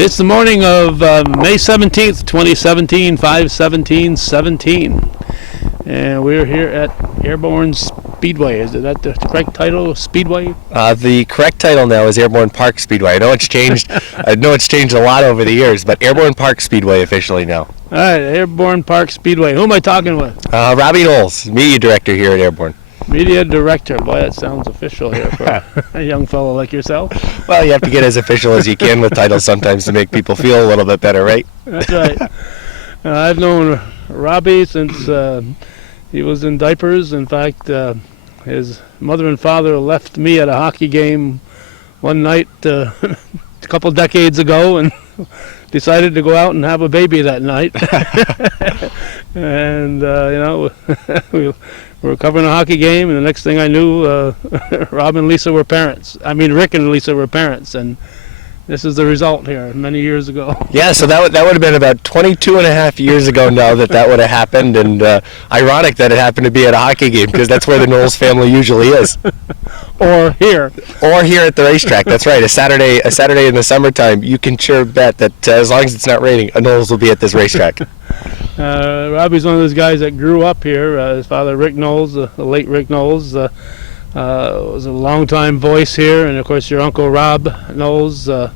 It's the morning of May 17th, 2017, 5/17/17. And we're here at Airborne Speedway. Is that the correct title, Speedway? The correct title now is Airborne Park Speedway. I know it's changed. I know it's changed a lot over the years, but Airborne Park Speedway officially now. All right, Airborne Park Speedway. Who am I talking with? Robbie Knowles, media director here at Airborne. Media director. Boy, that sounds official here for a young fellow like yourself. Well, you have to get as official as you can with titles sometimes to make people feel a little bit better, right? That's right. I've known Robbie since he was in diapers. In fact, his mother and father left me at a hockey game one night a couple decades ago and decided to go out and have a baby that night. And, we were covering a hockey game, and the next thing I knew, Rob and Lisa were parents. I mean, Rick and Lisa were parents, and this is the result here many years ago. Yeah, so that would have been about 22 and a half years ago now that would have happened, and ironic that it happened to be at a hockey game because that's where the Knowles family usually is. Or here at the racetrack. That's right. A Saturday in the summertime, you can sure bet that as long as it's not raining, a Knowles will be at this racetrack. Robbie's one of those guys that grew up here. His father, Rick Knowles, the late Rick Knowles, was a longtime voice here, and of course your uncle Rob Knowles. So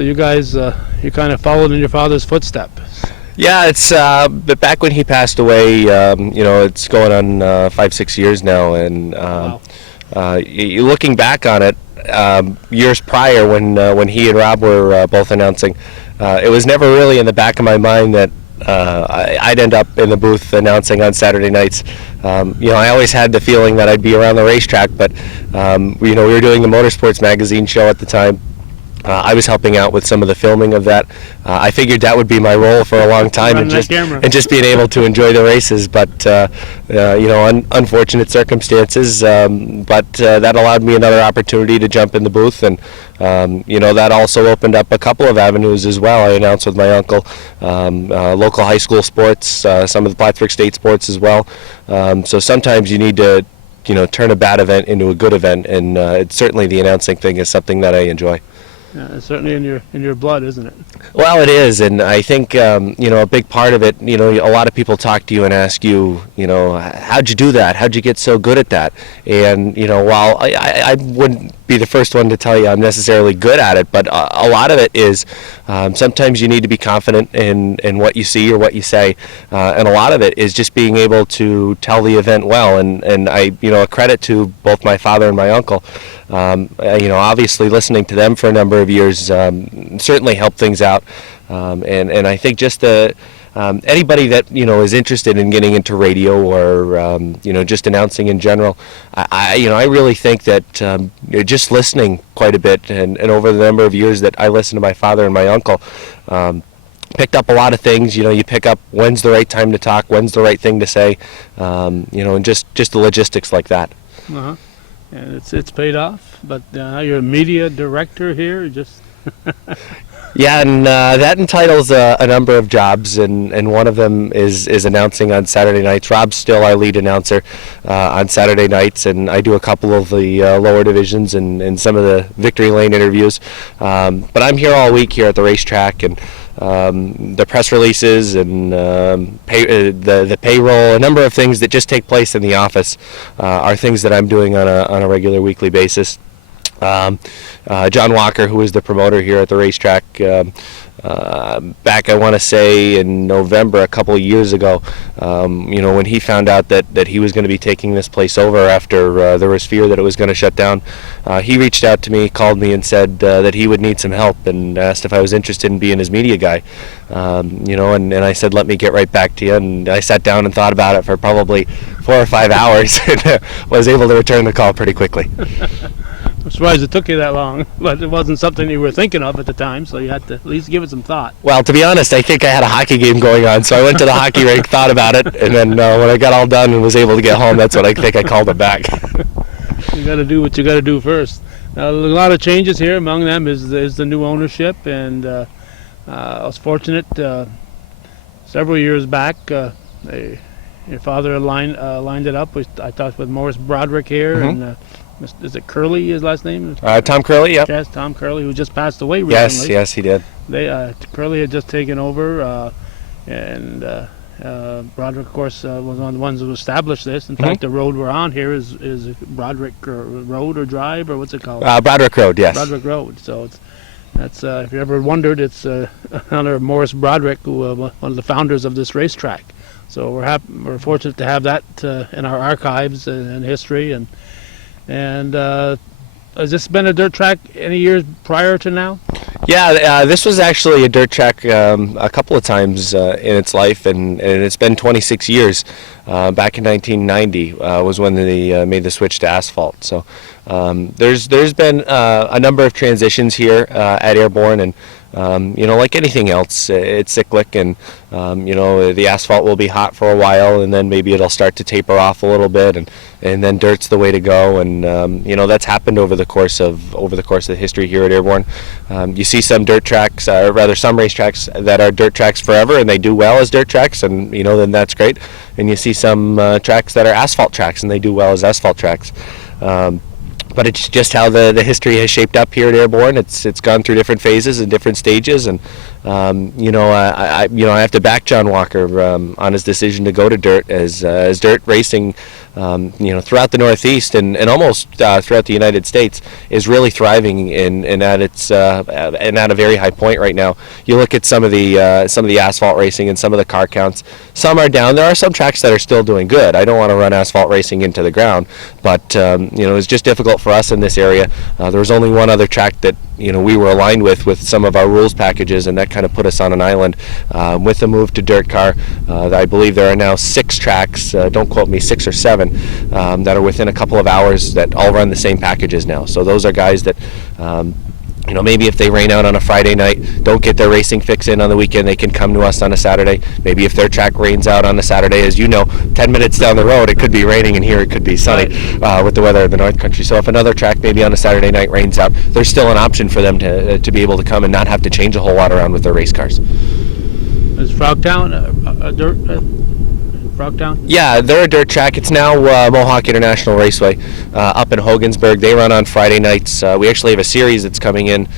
you guys, you kind of followed in your father's footsteps. Yeah, it's but back when he passed away, it's going on 5-6 years now, and Wow. Looking back on it, years prior when he and Rob were both announcing, it was never really in the back of my mind that I'd end up in the booth announcing on Saturday nights. I always had the feeling that I'd be around the racetrack, but we were doing the Motorsports magazine show at the time. I was helping out with some of the filming of that. I figured that would be my role for a long time, and just being able to enjoy the races. But unfortunate circumstances. But that allowed me another opportunity to jump in the booth, and that also opened up a couple of avenues as well. I announced with my uncle local high school sports, some of the Plattsburgh state sports as well. So sometimes you need to turn a bad event into a good event, and certainly the announcing thing is something that I enjoy. Yeah, it's certainly in your blood, isn't it? Well, it is, and I think a big part of it. A lot of people talk to you and ask you, how'd you do that? How'd you get so good at that? And while I wouldn't be the first one to tell you I'm necessarily good at it, but a lot of it is sometimes you need to be confident in what you see or what you say, and a lot of it is just being able to tell the event well. And I, a credit to both my father and my uncle. Obviously listening to them for a number of years certainly helped things out, and I think just anybody that is interested in getting into radio or just announcing in general, I really think that just listening quite a bit and over the number of years that I listened to my father and my uncle, picked up a lot of things. You pick up when's the right time to talk, when's the right thing to say, and just the logistics like that. Uh-huh. And it's paid off, but you're a media director here, just... Yeah, and that entitles a number of jobs, and one of them is announcing on Saturday nights. Rob's still our lead announcer on Saturday nights, and I do a couple of the lower divisions and some of the Victory Lane interviews. But I'm here all week here at the racetrack, and the press releases and the payroll, a number of things that just take place in the office are things that I'm doing on a regular weekly basis. John Walker, who is the promoter here at the racetrack, back I want to say in November a couple of years ago, when he found out that he was going to be taking this place over after there was fear that it was going to shut down, he reached out to me, called me, and said that he would need some help, and asked if I was interested in being his media guy. And I said, let me get right back to you, and I sat down and thought about it for probably 4 or 5 hours and was able to return the call pretty quickly. I'm surprised it took you that long, but it wasn't something you were thinking of at the time, so you had to at least give it some thought. Well, to be honest, I think I had a hockey game going on, so I went to the hockey rink, thought about it, and then when I got all done and was able to get home, that's when I think I called it back. You got to do what you got to do first. Now, a lot of changes here. Among them is the new ownership, and I was fortunate several years back. Your father lined it up. I talked with Morris Broderick here, Mm-hmm. and Is it Curley, his last name? Tom Curley, yep. Yes, Tom Curley, who just passed away Yes, recently. yes, he did. Curley had just taken over, and Broderick, of course, was one of the ones who established this. In fact, the road we're on here is Broderick Road or Drive, or what's it called? Broderick Road, yes. Broderick Road. So that's if you ever wondered, it's Hunter Morris Broderick, who one of the founders of this racetrack. So we're fortunate to have that in our archives and history. And has this been a dirt track any years prior to now? Yeah, this was actually a dirt track a couple of times in its life, and it's been 26 years. Back in 1990 was when they made the switch to asphalt. So there's been a number of transitions here at Airborne, and like anything else, it's cyclic, and the asphalt will be hot for a while, and then maybe it'll start to taper off a little bit, and then dirt's the way to go, and that's happened over the course of the history here at Airborne. You see some dirt tracks, or rather some racetracks that are dirt tracks forever, and they do well as dirt tracks, and then that's great. And you see some tracks that are asphalt tracks, and they do well as asphalt tracks. But it's just how the history has shaped up here at Airborne. It's gone through different phases and different stages, and I have to back John Walker on his decision to go to dirt, as dirt racing, throughout the Northeast and almost throughout the United States is really thriving and at a very high point right now. You look at some of the asphalt racing and some of the car counts. Some are down. There are some tracks that are still doing good. I don't want to run asphalt racing into the ground, but it's just difficult for us in this area. There was only one other track that we were aligned with some of our rules packages, and that kind of put us on an island. With the move to dirt car, I believe there are now 6 tracks, don't quote me, 6 or 7, that are within a couple of hours that all run the same packages now. So those are guys that maybe if they rain out on a Friday night, don't get their racing fix in on the weekend, they can come to us on a Saturday. Maybe if their track rains out on a Saturday, as you know, 10 minutes down the road, it could be raining, and here it could be sunny with the weather in the North Country. So if another track maybe on a Saturday night rains out, there's still an option for them to be able to come and not have to change a whole lot around with their race cars. Is Frogtown a dirt? Frogtown? Yeah, they're a dirt track. It's now Mohawk International Raceway up in Hogansburg. They run on Friday nights. We actually have a series that's coming in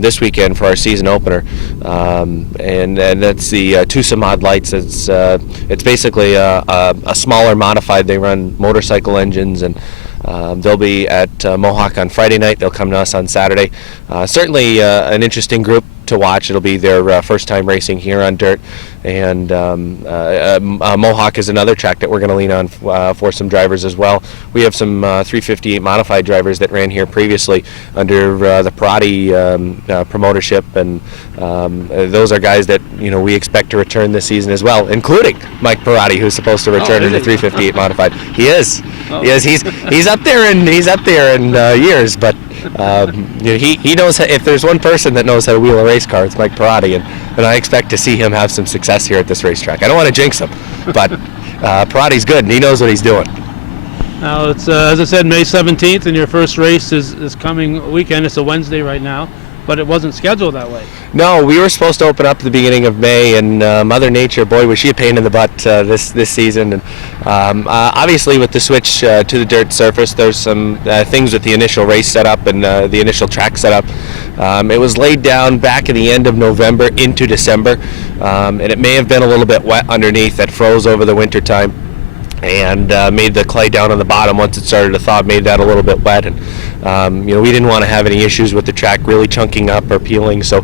this weekend for our season opener, and that's the Tucson Lights. It's basically a smaller modified. They run motorcycle engines, and they'll be at Mohawk on Friday night. They'll come to us on Saturday. Certainly an interesting group to watch. It'll be their first time racing here on dirt, and Mohawk is another track that we're going to lean on for some drivers as well. We have some 358 modified drivers that ran here previously under the Parati promotership, and those are guys that we expect to return this season as well, including Mike Parati, who's supposed to return in the 358 modified. He is. Oh. He is. He's up there in years, but he knows, if there's one person that knows how to wheel a race car, it's Mike Parati, and I expect to see him have some success here at this racetrack. I don't want to jinx him, but Parati's good, and he knows what he's doing. Now, it's as I said, May 17th, and your first race is coming weekend. It's a Wednesday right now, but it wasn't scheduled that way. No, we were supposed to open up at the beginning of May, and Mother Nature, boy, was she a pain in the butt this season. And obviously, with the switch to the dirt surface, there's some things with the initial race setup and the initial track setup. It was laid down back at the end of November into December, and it may have been a little bit wet underneath. That froze over the winter time, and made the clay down on the bottom once it started to thaw, made that a little bit wet. And we didn't want to have any issues with the track really chunking up or peeling, so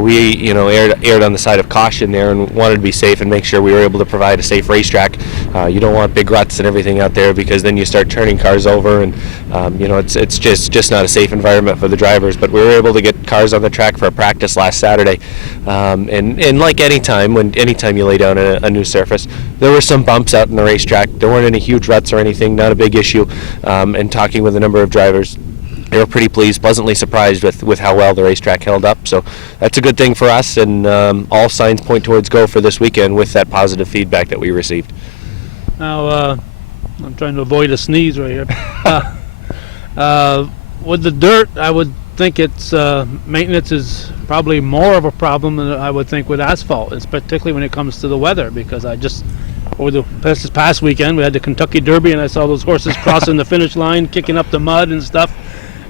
we aired on the side of caution there and wanted to be safe and make sure we were able to provide a safe racetrack. You don't want big ruts and everything out there, because then you start turning cars over, and it's just not a safe environment for the drivers. But we were able to get cars on the track for a practice last Saturday, and like anytime you lay down a new surface, there were some bumps out in the racetrack. There weren't any huge ruts or anything, not a big issue. And talking with a number of drivers, they were pretty pleased, pleasantly surprised with how well the racetrack held up. So that's a good thing for us, and all signs point towards go for this weekend with that positive feedback that we received. Now, I'm trying to avoid a sneeze right here. With the dirt, I would think its maintenance is probably more of a problem than I would think with asphalt. It's particularly when it comes to the weather, because over this past weekend. We had the Kentucky Derby, and I saw those horses crossing the finish line, kicking up the mud and stuff.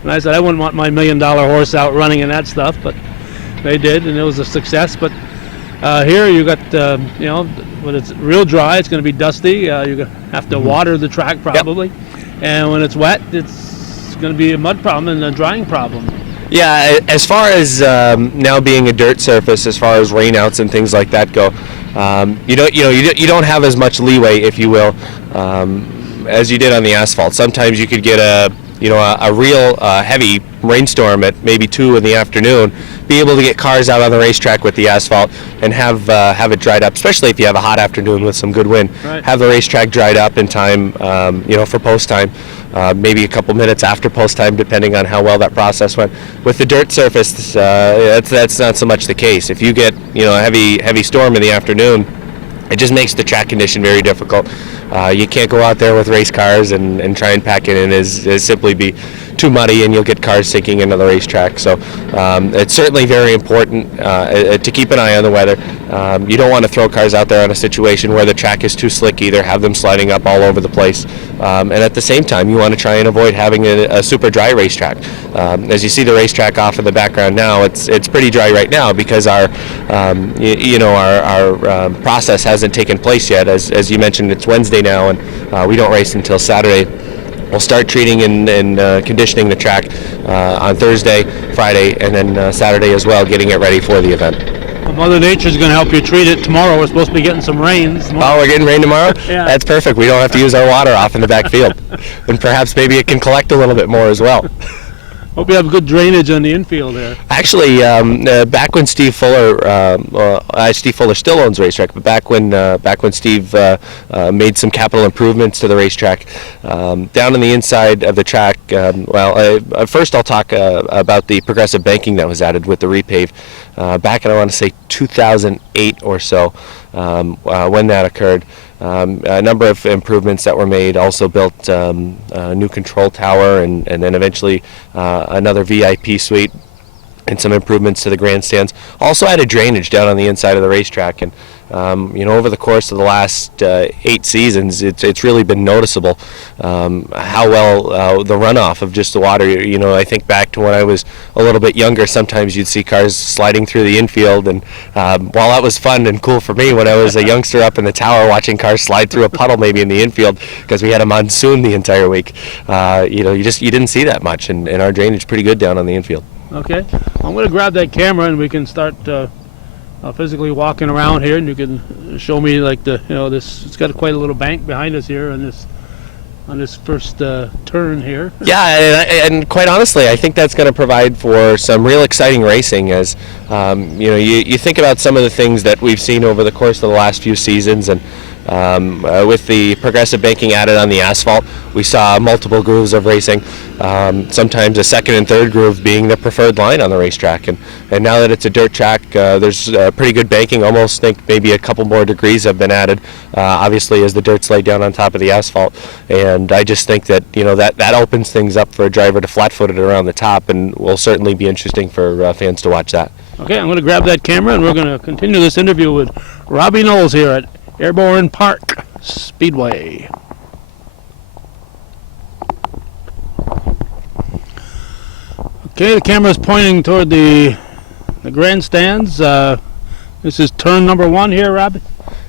And I said I wouldn't want my $1 million horse out running in that stuff, but they did, and it was a success. But here you got, when it's real dry, it's going to be dusty. You're going to have to water the track probably. Yep. And when it's wet, it's going to be a mud problem and a drying problem. Yeah, as far as now being a dirt surface, as far as rainouts and things like that go, you don't have as much leeway, if you will, as you did on the asphalt. Sometimes you could get a real heavy rainstorm at maybe 2 in the afternoon, be able to get cars out on the racetrack with the asphalt and have it dried up, especially if you have a hot afternoon with some good wind. Right. Have the racetrack dried up in time, for post time, maybe a couple minutes after post time, depending on how well that process went. With the dirt surface, that's not so much the case. If you get a heavy storm in the afternoon, it just makes the track condition very difficult. You can't go out there with race cars and try and pack it in as simply be too muddy, and you'll get cars sinking into the racetrack. So it's certainly very important to keep an eye on the weather. You don't want to throw cars out there on a situation where the track is too slick either, have them sliding up all over the place. And at the same time, you want to try and avoid having a super dry racetrack. As you see the racetrack off in the background now, it's pretty dry right now because our process hasn't taken place yet. As you mentioned, it's Wednesday now, and we don't race until Saturday. We'll start treating and conditioning the track on Thursday, Friday, and then Saturday as well, getting it ready for the event. Well, Mother Nature's going to help you treat it tomorrow. We're supposed to be getting some rain tomorrow. Oh, we're getting rain tomorrow? Yeah. That's perfect. We don't have to use our water off in the backfield. And perhaps maybe it can collect a little bit more as well. Hope you have good drainage on the infield there. Actually, back when Steve Fuller still owns the racetrack, but back when Steve made some capital improvements to the racetrack, down on the inside of the track, first I'll talk about the progressive banking that was added with the repave back in, I want to say, 2008 or so, when that occurred. A number of improvements that were made, also built a new control tower and then eventually another VIP suite and some improvements to the grandstands. Also added drainage down on the inside of the racetrack, and over the course of the last 8 seasons, it's really been noticeable how well the runoff of just the water. I think back to when I was a little bit younger, sometimes you'd see cars sliding through the infield, and while that was fun and cool for me when I was a youngster up in the tower watching cars slide through a puddle maybe in the infield because we had a monsoon the entire week, you didn't see that much, and our drainage is pretty good down on the infield. Okay, I'm going to grab that camera and we can start physically walking around here, and you can show me like this. It's got quite a little bank behind us here on this first turn here. Yeah, and quite honestly, I think that's going to provide for some real exciting racing. As you think about some of the things that we've seen over the course of the last few seasons, and with the progressive banking added on the asphalt, we saw multiple grooves of racing, sometimes a second and third groove being the preferred line on the racetrack. And now that it's a dirt track, there's pretty good banking. Almost think maybe a couple more degrees have been added, obviously, as the dirt's laid down on top of the asphalt. And I just think that that opens things up for a driver to flat-foot it around the top, and will certainly be interesting for fans to watch that. Okay, I'm going to grab that camera, and we're going to continue this interview with Robbie Knowles here at Airborne Park Speedway. Okay, the camera's pointing toward the grandstands. This is turn number 1 here, Robbie?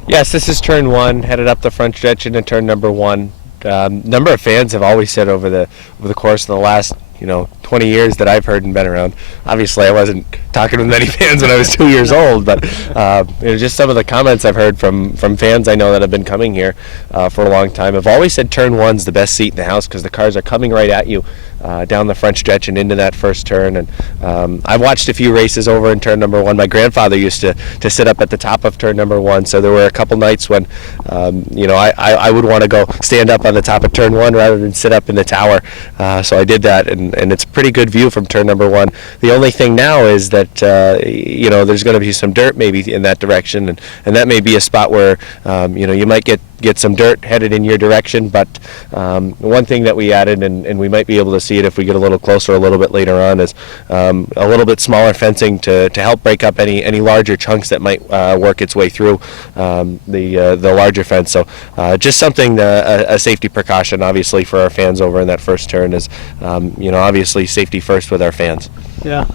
Yes, this is turn 1, headed up the front stretch into turn number 1. Number of fans have always said over the course of the last 20 years that I've heard and been around. Obviously, I wasn't talking with many fans when I was 2 years old, but just some of the comments I've heard from fans I know that have been coming here for a long time have always said turn 1's the best seat in the house because the cars are coming right at you down the front stretch and into that first turn. And I've watched a few races over in turn number 1. My grandfather used to sit up at the top of turn number 1, so there were a couple nights when I would want to go stand up on the top of turn 1 rather than sit up in the tower. So I did that, and and it's a pretty good view from turn number 1. The only thing now is that there's going to be some dirt maybe in that direction, and that may be a spot where you might get some dirt headed in your direction. But one thing that we added, and we might be able to see it if we get a little closer a little bit later on, is a little bit smaller fencing to help break up any larger chunks that might work its way through the larger fence. So just something, a safety precaution, obviously, for our fans over in that first turn is, obviously safety first with our fans. Yeah,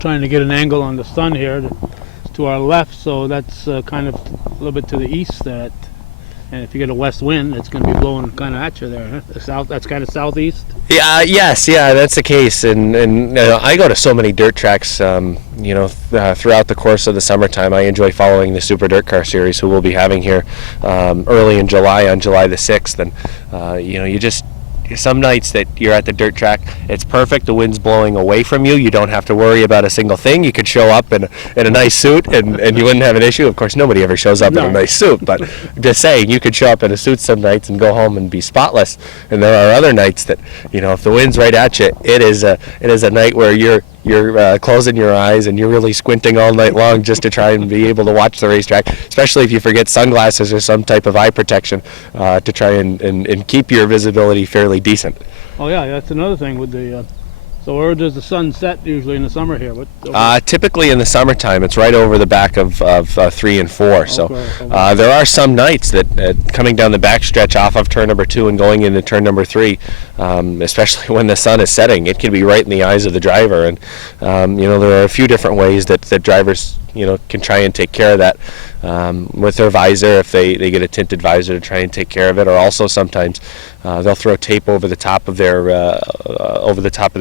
trying to get an angle on the sun here to our left, so that's kind of a little bit to the east. And if you get a west wind, it's going to be blowing kind of at you there. Huh? The south, that's kind of southeast. Yeah, that's the case. And I go to so many dirt tracks, throughout the course of the summertime. I enjoy following the Super Dirt Car Series, who we'll be having here early in July, on July the 6th. And some nights that you're at the dirt track, it's perfect. The wind's blowing away from you. You don't have to worry about a single thing. You could show up in a nice suit, and you wouldn't have an issue. Of course, nobody ever shows up in a nice suit, but just saying, you could show up in a suit some nights and go home and be spotless. And there are other nights that, if the wind's right at you, it is a night where you're closing your eyes and you're really squinting all night long just to try and be able to watch the racetrack, especially if you forget sunglasses or some type of eye protection to try and keep your visibility fairly decent. Oh yeah, that's another thing with the. So where does the sun set usually in the summer here? Typically in the summertime, it's right over the back of 3 and 4. Okay, so there are some nights that coming down the back stretch off of turn number 2 and going into turn number 3, especially when the sun is setting, it can be right in the eyes of the driver. And there are a few different ways that drivers can try and take care of that with their visor, if they get a tinted visor, to try and take care of it. Or also sometimes they'll throw tape over the top of their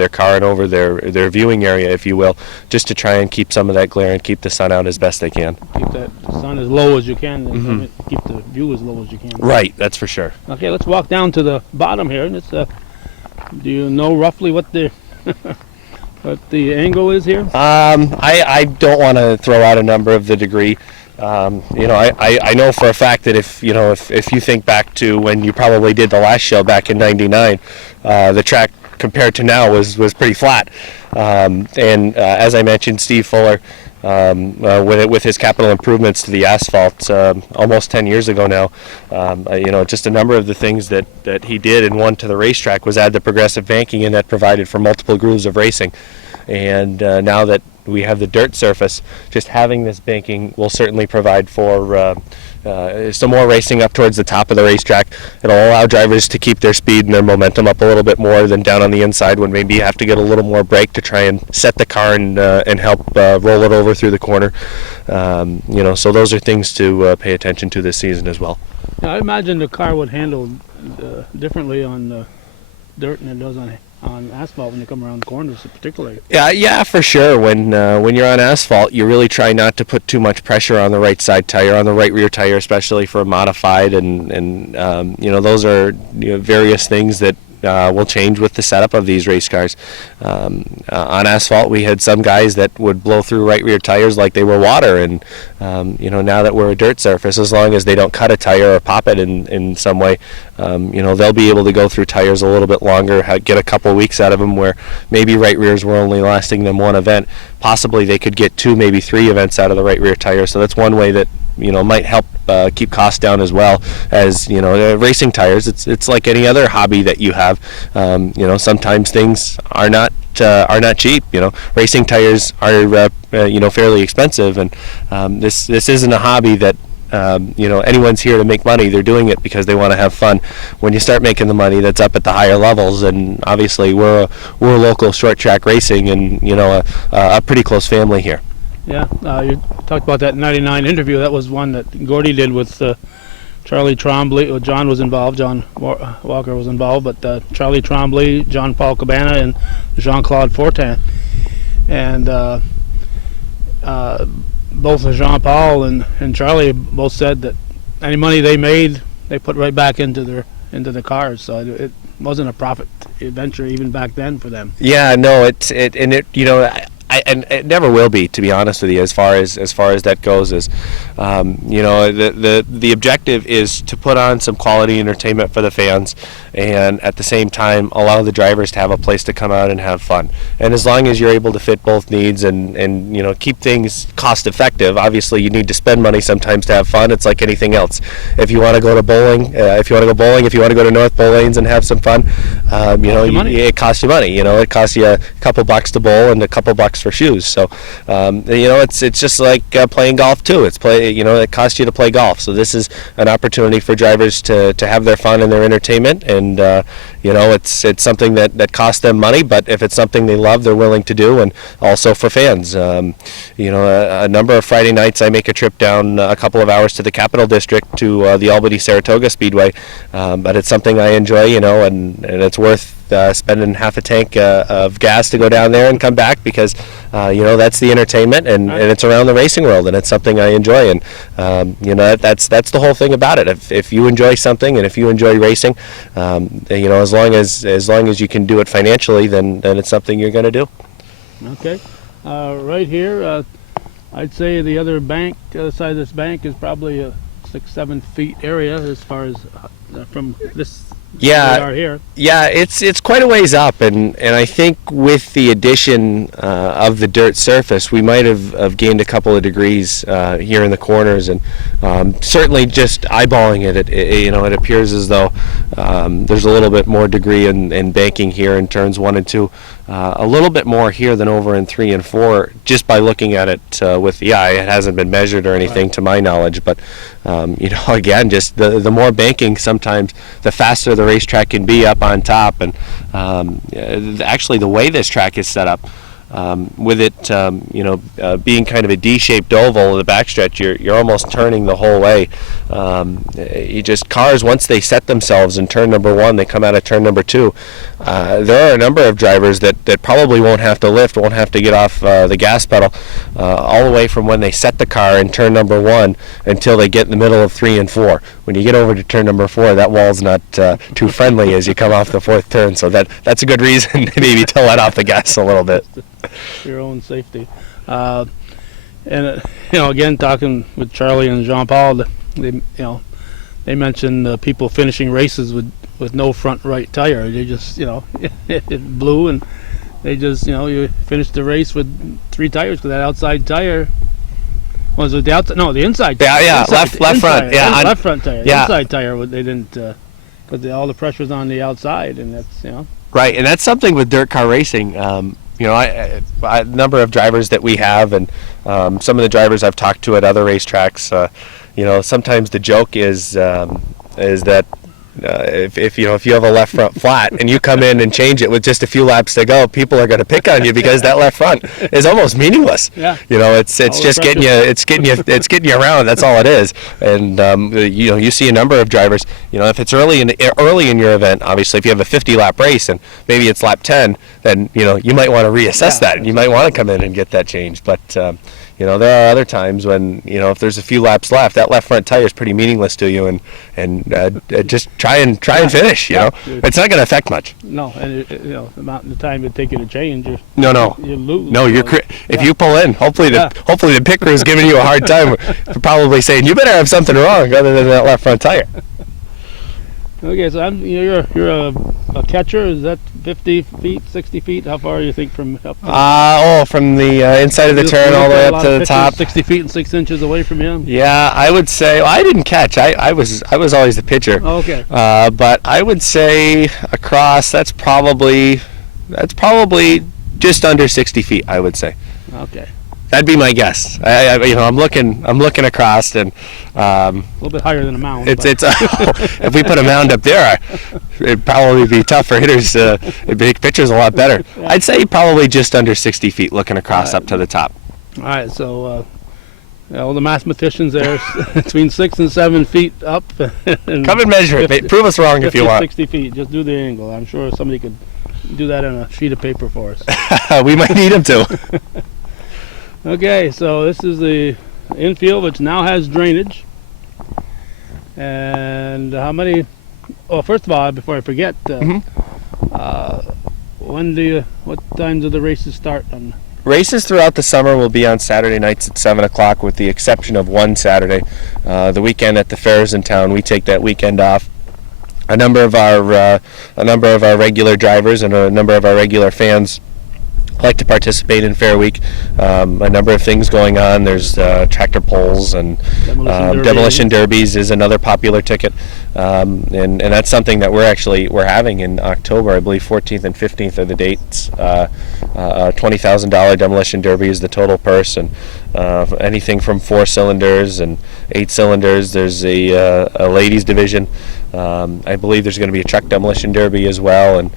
car and over their viewing area, if you will, just to try and keep some of that glare and keep the sun out as best they can. Keep that sun as low as you can, and keep the view as low as you can. Right, that's for sure. Okay, let's walk down to the bottom here. And it's do you know roughly what the what the angle is here? I don't want to throw out a number of the degree. I know for a fact that if you think back to when you probably did the last show back in '99, the track compared to now was pretty flat. As I mentioned, Steve Fuller, with his capital improvements to the asphalt almost 10 years ago now, just a number of the things that he did and won to the racetrack was add the progressive banking, and that provided for multiple grooves of racing. And now that we have the dirt surface, just having this banking will certainly provide for some more racing up towards the top of the racetrack. It'll allow drivers to keep their speed and their momentum up a little bit more than down on the inside, when maybe you have to get a little more brake to try and set the car and help roll it over through the corner. So those are things to pay attention to this season as well. Yeah, I imagine the car would handle differently on dirt than it does on asphalt when you come around corners, particularly. Yeah, for sure. When you're on asphalt, you really try not to put too much pressure on the right side tire, on the right rear tire, especially for a modified, and those are various things that will change with the setup of these race cars. On asphalt, we had some guys that would blow through right rear tires like they were water, and now that we're a dirt surface, as long as they don't cut a tire or pop it in some way, they'll be able to go through tires a little bit longer, get a couple weeks out of them, where maybe right rears were only lasting them one event. Possibly they could get 2, maybe 3 events out of the right rear tire. So that's one way that might help keep costs down, as well as racing tires. It's like any other hobby that you have. Sometimes things are not cheap. Racing tires are fairly expensive, and this isn't a hobby that anyone's here to make money. They're doing it because they want to have fun. When you start making the money, that's up at the higher levels, and obviously we're local short track racing, and a pretty close family here. Yeah, you talked about that '99 interview. That was one that Gordy did with Charlie Trombley. John was involved. John Walker was involved, but Charlie Trombley, John Paul Cabana, and Jean-Claude Fortin. And both Jean-Paul and Charlie both said that any money they made, they put right back into the cars. So it wasn't a profit venture even back then for them. Yeah, no, and it never will be, to be honest with you, as far as that goes. Is the objective is to put on some quality entertainment for the fans, and at the same time allow the drivers to have a place to come out and have fun. And as long as you're able to fit both needs and keep things cost effective, obviously you need to spend money sometimes to have fun. It's like anything else. If you want to go to bowling, if you want to go to North Bowl Lanes and have some fun, it costs you money. It costs you a couple bucks to bowl and a couple bucks for shoes. So it's just like playing golf too. It costs you to play golf. So this is an opportunity for drivers to have their fun and their entertainment, and it's something that costs them money, but if it's something they love, they're willing to do. And also for fans, a number of Friday nights I make a trip down a couple of hours to the Capital District to the Albany-Saratoga Speedway, but it's something I enjoy, and it's worth spending half a tank of gas to go down there and come back, because that's the entertainment, and it's around the racing world, and it's something I enjoy. And that's the whole thing about it. If you enjoy something, and if you enjoy racing, as long as you can do it financially, then it's something you're going to do. Okay. Right here, I'd say the other bank, the other side of this bank, is probably a 6-7 feet area as far as from this. Yeah, we are here. Yeah, it's quite a ways up, and I think with the addition of the dirt surface, we might have gained a couple of degrees here in the corners, and certainly just eyeballing it appears as though there's a little bit more degree in banking here in turns 1 and 2. A little bit more here than over in 3 and 4, just by looking at it with the eye. It hasn't been measured or anything to my knowledge, but again, just the more banking, sometimes the faster the racetrack can be up on top. And actually the way this track is set up, with it being kind of a D-shaped oval, the backstretch, you're almost turning the whole way. Cars, once they set themselves in turn number 1, they come out of turn number 2. There are a number of drivers that probably won't have to lift, won't have to get off the gas pedal, all the way from when they set the car in turn number 1 until they get in the middle of 3 and 4. When you get over to turn number 4, that wall's not too friendly as you come off the 4th turn, so that's a good reason maybe to let off the gas a little bit. Your own safety. And again, talking with Charlie and Jean-Paul, they mentioned people finishing races with no front right tire. They just it blew, and they just you finished the race with 3 tires, because that outside tire was it the outside? No, the inside tire. Yeah, left front. Tire, yeah, left front tire. Yeah. The inside tire, they didn't, because all the pressure's on the outside, and that's right. And that's something with dirt car racing. A number of drivers that we have, and some of the drivers I've talked to at other racetracks, sometimes the joke is that if you have a left front flat and you come in and change it with just a few laps to go, people are going to pick on you, because that left front is almost meaningless. Yeah. It's just getting you around. That's all it is. And you see a number of drivers. If it's early in your event, obviously, if you have a 50-lap race and maybe it's lap 10, then you might want to reassess that, and you might want to come in and get that changed. But there are other times when if there's a few laps left, that left front tire is pretty meaningless to you, and just try and finish. It's not going to affect much. No, and the amount of time it take you to change, you lose. No, if you pull in, hopefully the pit crew is giving you a hard time, for probably saying you better have something wrong other than that left front tire. Okay, so you're a catcher. Is that 50 feet, 60 feet? How far do you think from up? From the inside of the turn all the way up to the top. 60 feet and 6 inches away from him. Yeah, I would say. Well, I didn't catch. I was always the pitcher. Oh, okay. But I would say across. That's probably just under 60 feet. I would say. Okay. That'd be my guess. I'm looking across, and a little bit higher than a mound. It's if we put a mound up there, it'd probably be tough for hitters. It'd make pitchers a lot better. Yeah. I'd say probably just under 60 feet, looking across up to the top. All right, so all the mathematicians there, between 6 and 7 feet up. And come and measure it. Prove us wrong if you want. 60 feet. Just do the angle. I'm sure somebody could do that on a sheet of paper for us. We might need them to. Okay, so this is the infield, which now has drainage. And how many? Well, first of all, before I forget, what time do the races start on races throughout the summer will be on Saturday nights at 7 o'clock, with the exception of one Saturday. The weekend at the fairs in town, we take that weekend off. A number of our regular drivers and a number of our regular fans like to participate in Fair Week. A number of things going on. There's tractor pulls and demolition derbies is another popular ticket, and that's something that we're having in October. I believe 14th and 15th are the dates. $20,000 demolition derby is the total purse, and anything from 4 cylinders and 8 cylinders. There's a ladies division. I believe there's going to be a truck demolition derby as well, and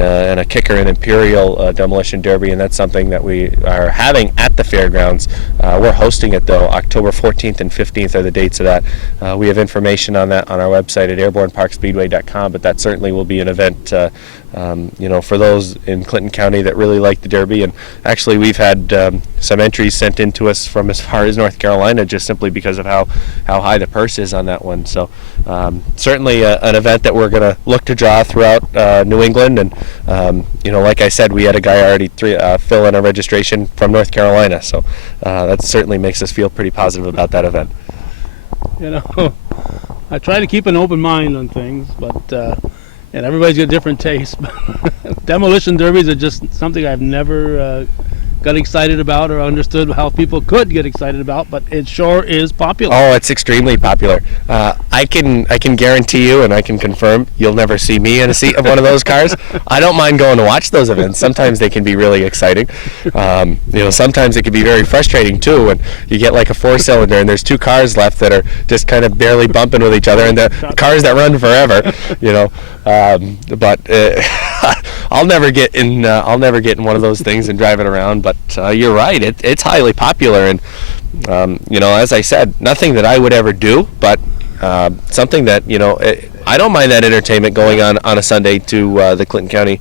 a kicker and imperial demolition derby, and that's something that we are having at the fairgrounds. We're hosting it though. October 14th and 15th are the dates of that. We have information on that on our website at airborneparkspeedway.com, but that certainly will be an event for those in Clinton County that really like the derby. And actually we've had some entries sent in to us from as far as North Carolina, just simply because of how high the purse is on that one. So certainly an event that we're going to look to draw throughout New England. And like I said, we had a guy already fill in a registration from North Carolina, so that certainly makes us feel pretty positive about that event. I try to keep an open mind on things, but everybody's got a different taste. Demolition derbies are just something I've never got excited about or understood how people could get excited about, but it sure is popular. Oh, it's extremely popular. I can guarantee you, and I can confirm, you'll never see me in a seat of one of those cars. I don't mind going to watch those events. Sometimes they can be really exciting. Sometimes it can be very frustrating too, when you get like a 4-cylinder and there's 2 cars left that are just kind of barely bumping with each other, and the cars that run forever. But I'll never get in one of those things and drive it around. But you're right, it's highly popular, and as I said, nothing that I would ever do, but something that I don't mind that entertainment going on a Sunday to the Clinton County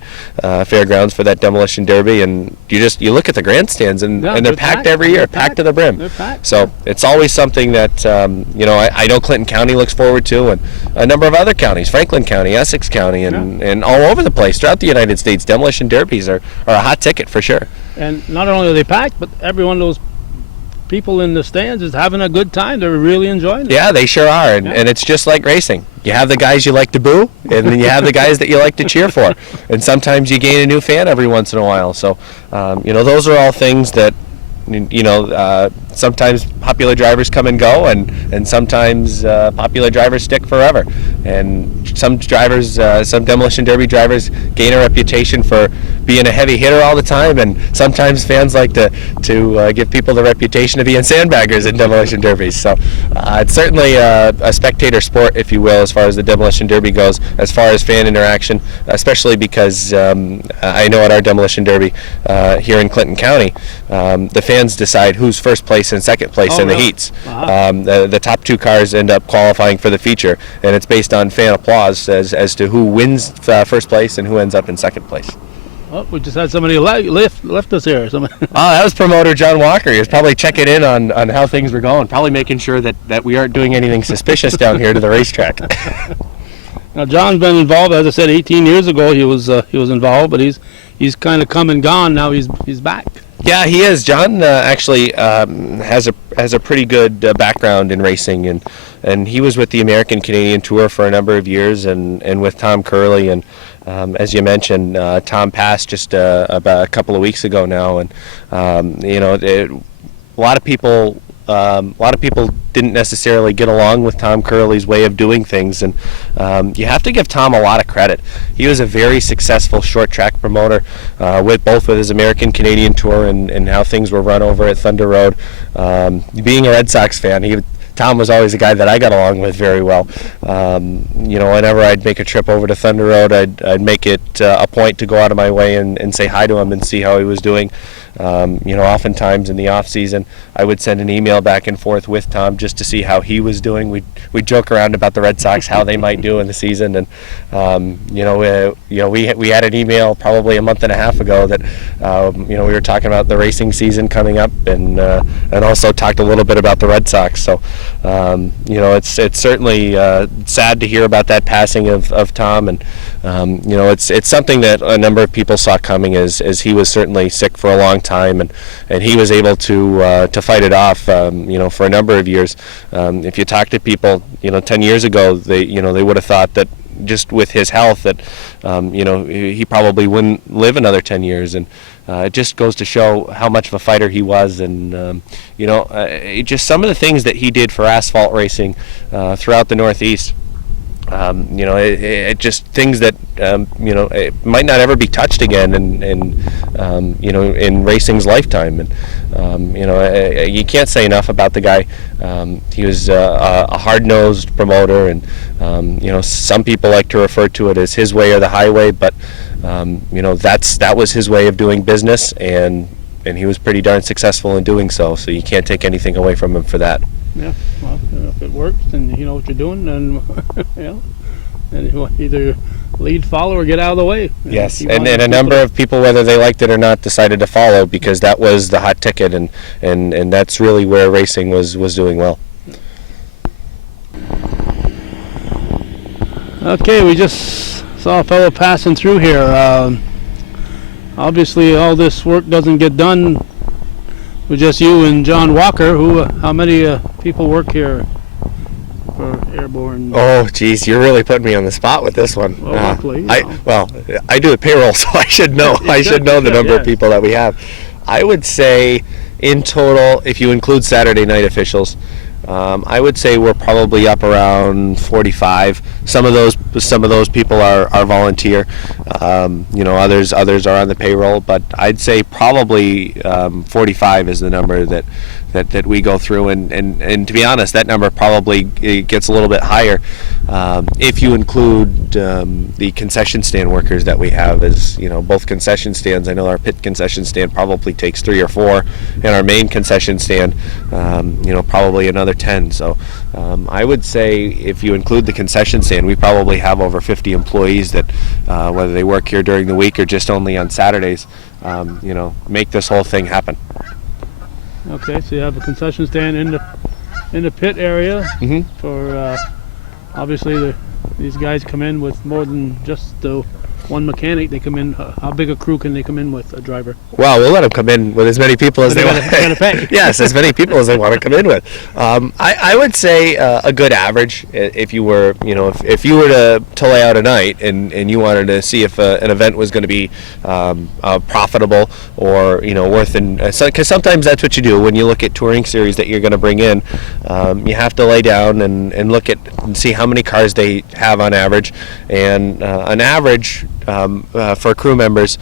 Fairgrounds for that demolition derby, and you look at the grandstands and they're packed every year, packed to the brim. They're packed. So it's always something that I know Clinton County looks forward to, and a number of other counties, Franklin County, Essex County, and all over the place throughout the United States. Demolition derbies are a hot ticket for sure. And not only are they packed, but every one of those people in the stands is having a good time. They're really enjoying it. Yeah, they sure are, and it's just like racing. You have the guys you like to boo, and then you have the guys that you like to cheer for, and sometimes you gain a new fan every once in a while. So those are all things that sometimes popular drivers come and go, and sometimes popular drivers stick forever. And some drivers, some demolition derby drivers, gain a reputation for being a heavy hitter all the time, and sometimes fans like to give people the reputation of being sandbaggers in demolition derbies. So it's certainly a spectator sport, if you will, as far as the demolition derby goes, as far as fan interaction, especially because I know at our demolition derby here in Clinton County, the fans decide who's first place and second place in the heats. Wow. The top 2 cars end up qualifying for the feature, and it's based on fan applause as to who wins first place and who ends up in second place. Oh, we just had somebody left us here. That was promoter John Walker. He was probably checking in on how things were going, probably making sure that we aren't doing anything suspicious down here to the racetrack. Now, John's been involved, as I said, 18 years ago he was involved, but he's kind of come and gone. Now he's back. Yeah, he is. John actually has a pretty good background in racing, and he was with the American Canadian Tour for a number of years, and with Tom Curley, and as you mentioned, Tom passed just about a couple of weeks ago now, and a lot of people didn't necessarily get along with Tom Curley's way of doing things, and you have to give Tom a lot of credit. He was a very successful short track promoter with his American Canadian Tour and how things were run over at Thunder Road. Being a Red Sox fan, Tom was always a guy that I got along with very well. Whenever I'd make a trip over to Thunder Road, I'd make it a point to go out of my way and say hi to him and see how he was doing. Oftentimes in the off season, I would send an email back and forth with Tom just to see how he was doing. We'd joke around about the Red Sox, how they might do in the season, and we had an email probably a month and a half ago that we were talking about the racing season coming up, and also talked a little bit about the Red Sox. So it's certainly sad to hear about that passing of Tom, and it's something that a number of people saw coming, as he was certainly sick for a long time, and he was able to fight it off, for a number of years. If you talk to people, 10 years ago, they would have thought that just with his health that he probably wouldn't live another 10 years, and it just goes to show how much of a fighter he was, and just some of the things that he did for asphalt racing throughout the Northeast. It just things that it might not ever be touched again in racing's lifetime, and you can't say enough about the guy. He was a hard-nosed promoter, and some people like to refer to it as his way or the highway, but that was his way of doing business, and he was pretty darn successful in doing so. So you can't take anything away from him for that. Yeah, well, if it works and you know what you're doing, then and you either lead, follow, or get out of the way. Yes, and a number of people, whether they liked it or not, decided to follow, because that was the hot ticket, and that's really where racing was doing well. Okay, we just saw a fellow passing through here. Obviously, all this work doesn't get done with just you and John Walker. How many people work here for Airborne? Oh, geez, you're really putting me on the spot with this one. Well, luckily, I do the payroll, so I should know. I should know the number of people that we have. I would say, in total, if you include Saturday night officials, I would say we're probably up around 45. Some of those people are volunteer. Others are on the payroll, but I'd say probably 45 is the number that we go through, and to be honest, that number probably gets a little bit higher if you include the concession stand workers that we have. As both concession stands, I know our pit concession stand probably takes 3 or 4, and our main concession stand probably another 10. So I would say if you include the concession stand, we probably have over 50 employees that whether they work here during the week or just only on Saturdays, make this whole thing happen. Okay, so you have a concession stand in the pit area. Mm-hmm. For obviously these guys come in with more than just the one mechanic. They come in. How big a crew can they come in with, a driver? Well, we'll let them come in with as many people as they want. Gotta pay. Yes, as many people as they want to come in with. I would say a good average. If you were, if you were to lay out a night and you wanted to see if an event was going to be profitable or worth, because sometimes that's what you do when you look at touring series that you're going to bring in. You have to lay down and look at and see how many cars they have on average, and an average. For crew members,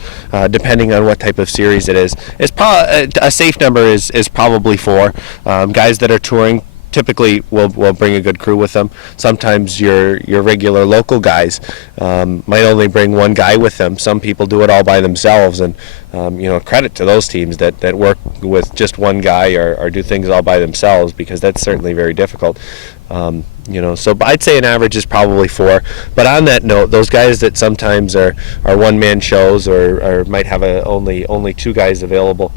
depending on what type of series it is a safe number is probably 4. Guys that are touring typically will bring a good crew with them. Sometimes your regular local guys might only bring one guy with them. Some people do it all by themselves, and credit to those teams that work with just one guy or do things all by themselves, because that's certainly very difficult. So I'd say an average is probably 4. But on that note, those guys that sometimes are one-man shows or might have only 2 guys available,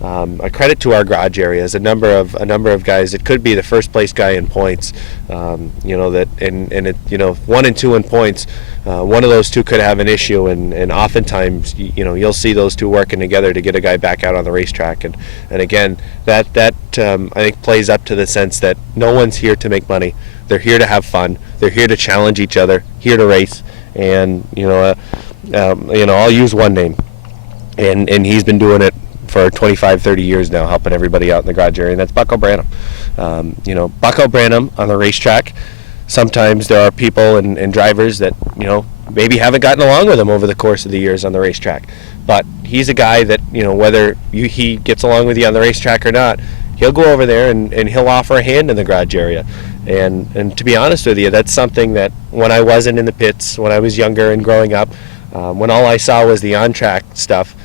a credit to our garage areas. A number of guys. It could be the first place guy in points. That and 1 and 2 in points. One of those 2 could have an issue, and oftentimes you'll see those 2 working together to get a guy back out on the racetrack. And again, that I think plays up to the sense that no one's here to make money. They're here to have fun. They're here to challenge each other. Here to race. And I'll use one name, and he's been doing it for 25, 30 years now, helping everybody out in the garage area, and that's Bucko Branham. Bucko Branham on the racetrack, sometimes there are people and drivers that, maybe haven't gotten along with him over the course of the years on the racetrack. But he's a guy that, whether he gets along with you on the racetrack or not, he'll go over there and he'll offer a hand in the garage area. And to be honest with you, that's something that when I wasn't in the pits, when I was younger and growing up, when all I saw was the on-track stuff,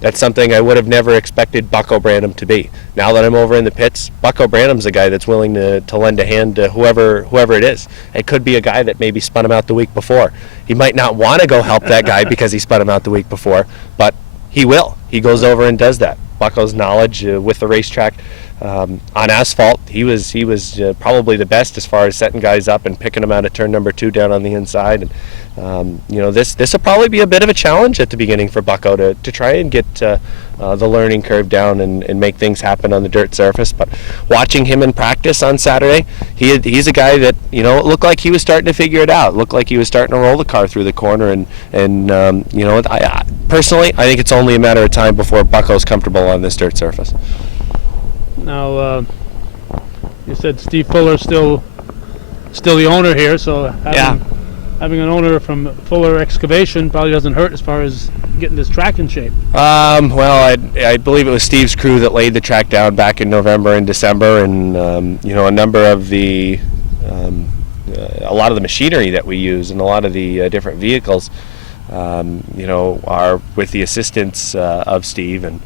that's something I would have never expected Bucko Branham to be. Now that I'm over in the pits, Bucko Branham's a guy that's willing to lend a hand to whoever it is. It could be a guy that maybe spun him out the week before. He might not want to go help that guy because he spun him out the week before, but he will. He goes over and does that. Bucko's knowledge with the racetrack on asphalt, he was probably the best as far as setting guys up and picking them out at turn number 2 down on the inside. And this will probably be a bit of a challenge at the beginning for Bucko to try and get the learning curve down and make things happen on the dirt surface. But watching him in practice on Saturday, he's a guy that it looked like he was starting to figure it out. It looked like he was starting to roll the car through the corner, and I personally, I think it's only a matter of time before Bucko's comfortable on this dirt surface. Now, you said Steve Fuller's still the owner here, so having an owner from Fuller Excavation probably doesn't hurt as far as getting this track in shape. Well, I believe it was Steve's crew that laid the track down back in November and December, and a number of the a lot of the machinery that we use and a lot of the different vehicles are with the assistance of Steve, and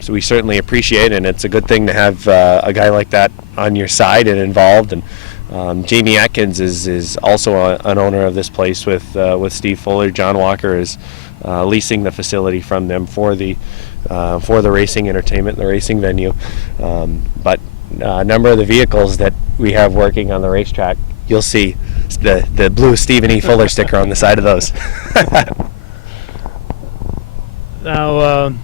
so we certainly appreciate it, and it's a good thing to have a guy like that on your side and involved. And Jamie Atkins is also an owner of this place with Steve Fuller. John Walker is leasing the facility from them for the racing entertainment, the racing venue. But a number of the vehicles that we have working on the racetrack, you'll see the blue Stephen E. Fuller sticker on the side of those. Now,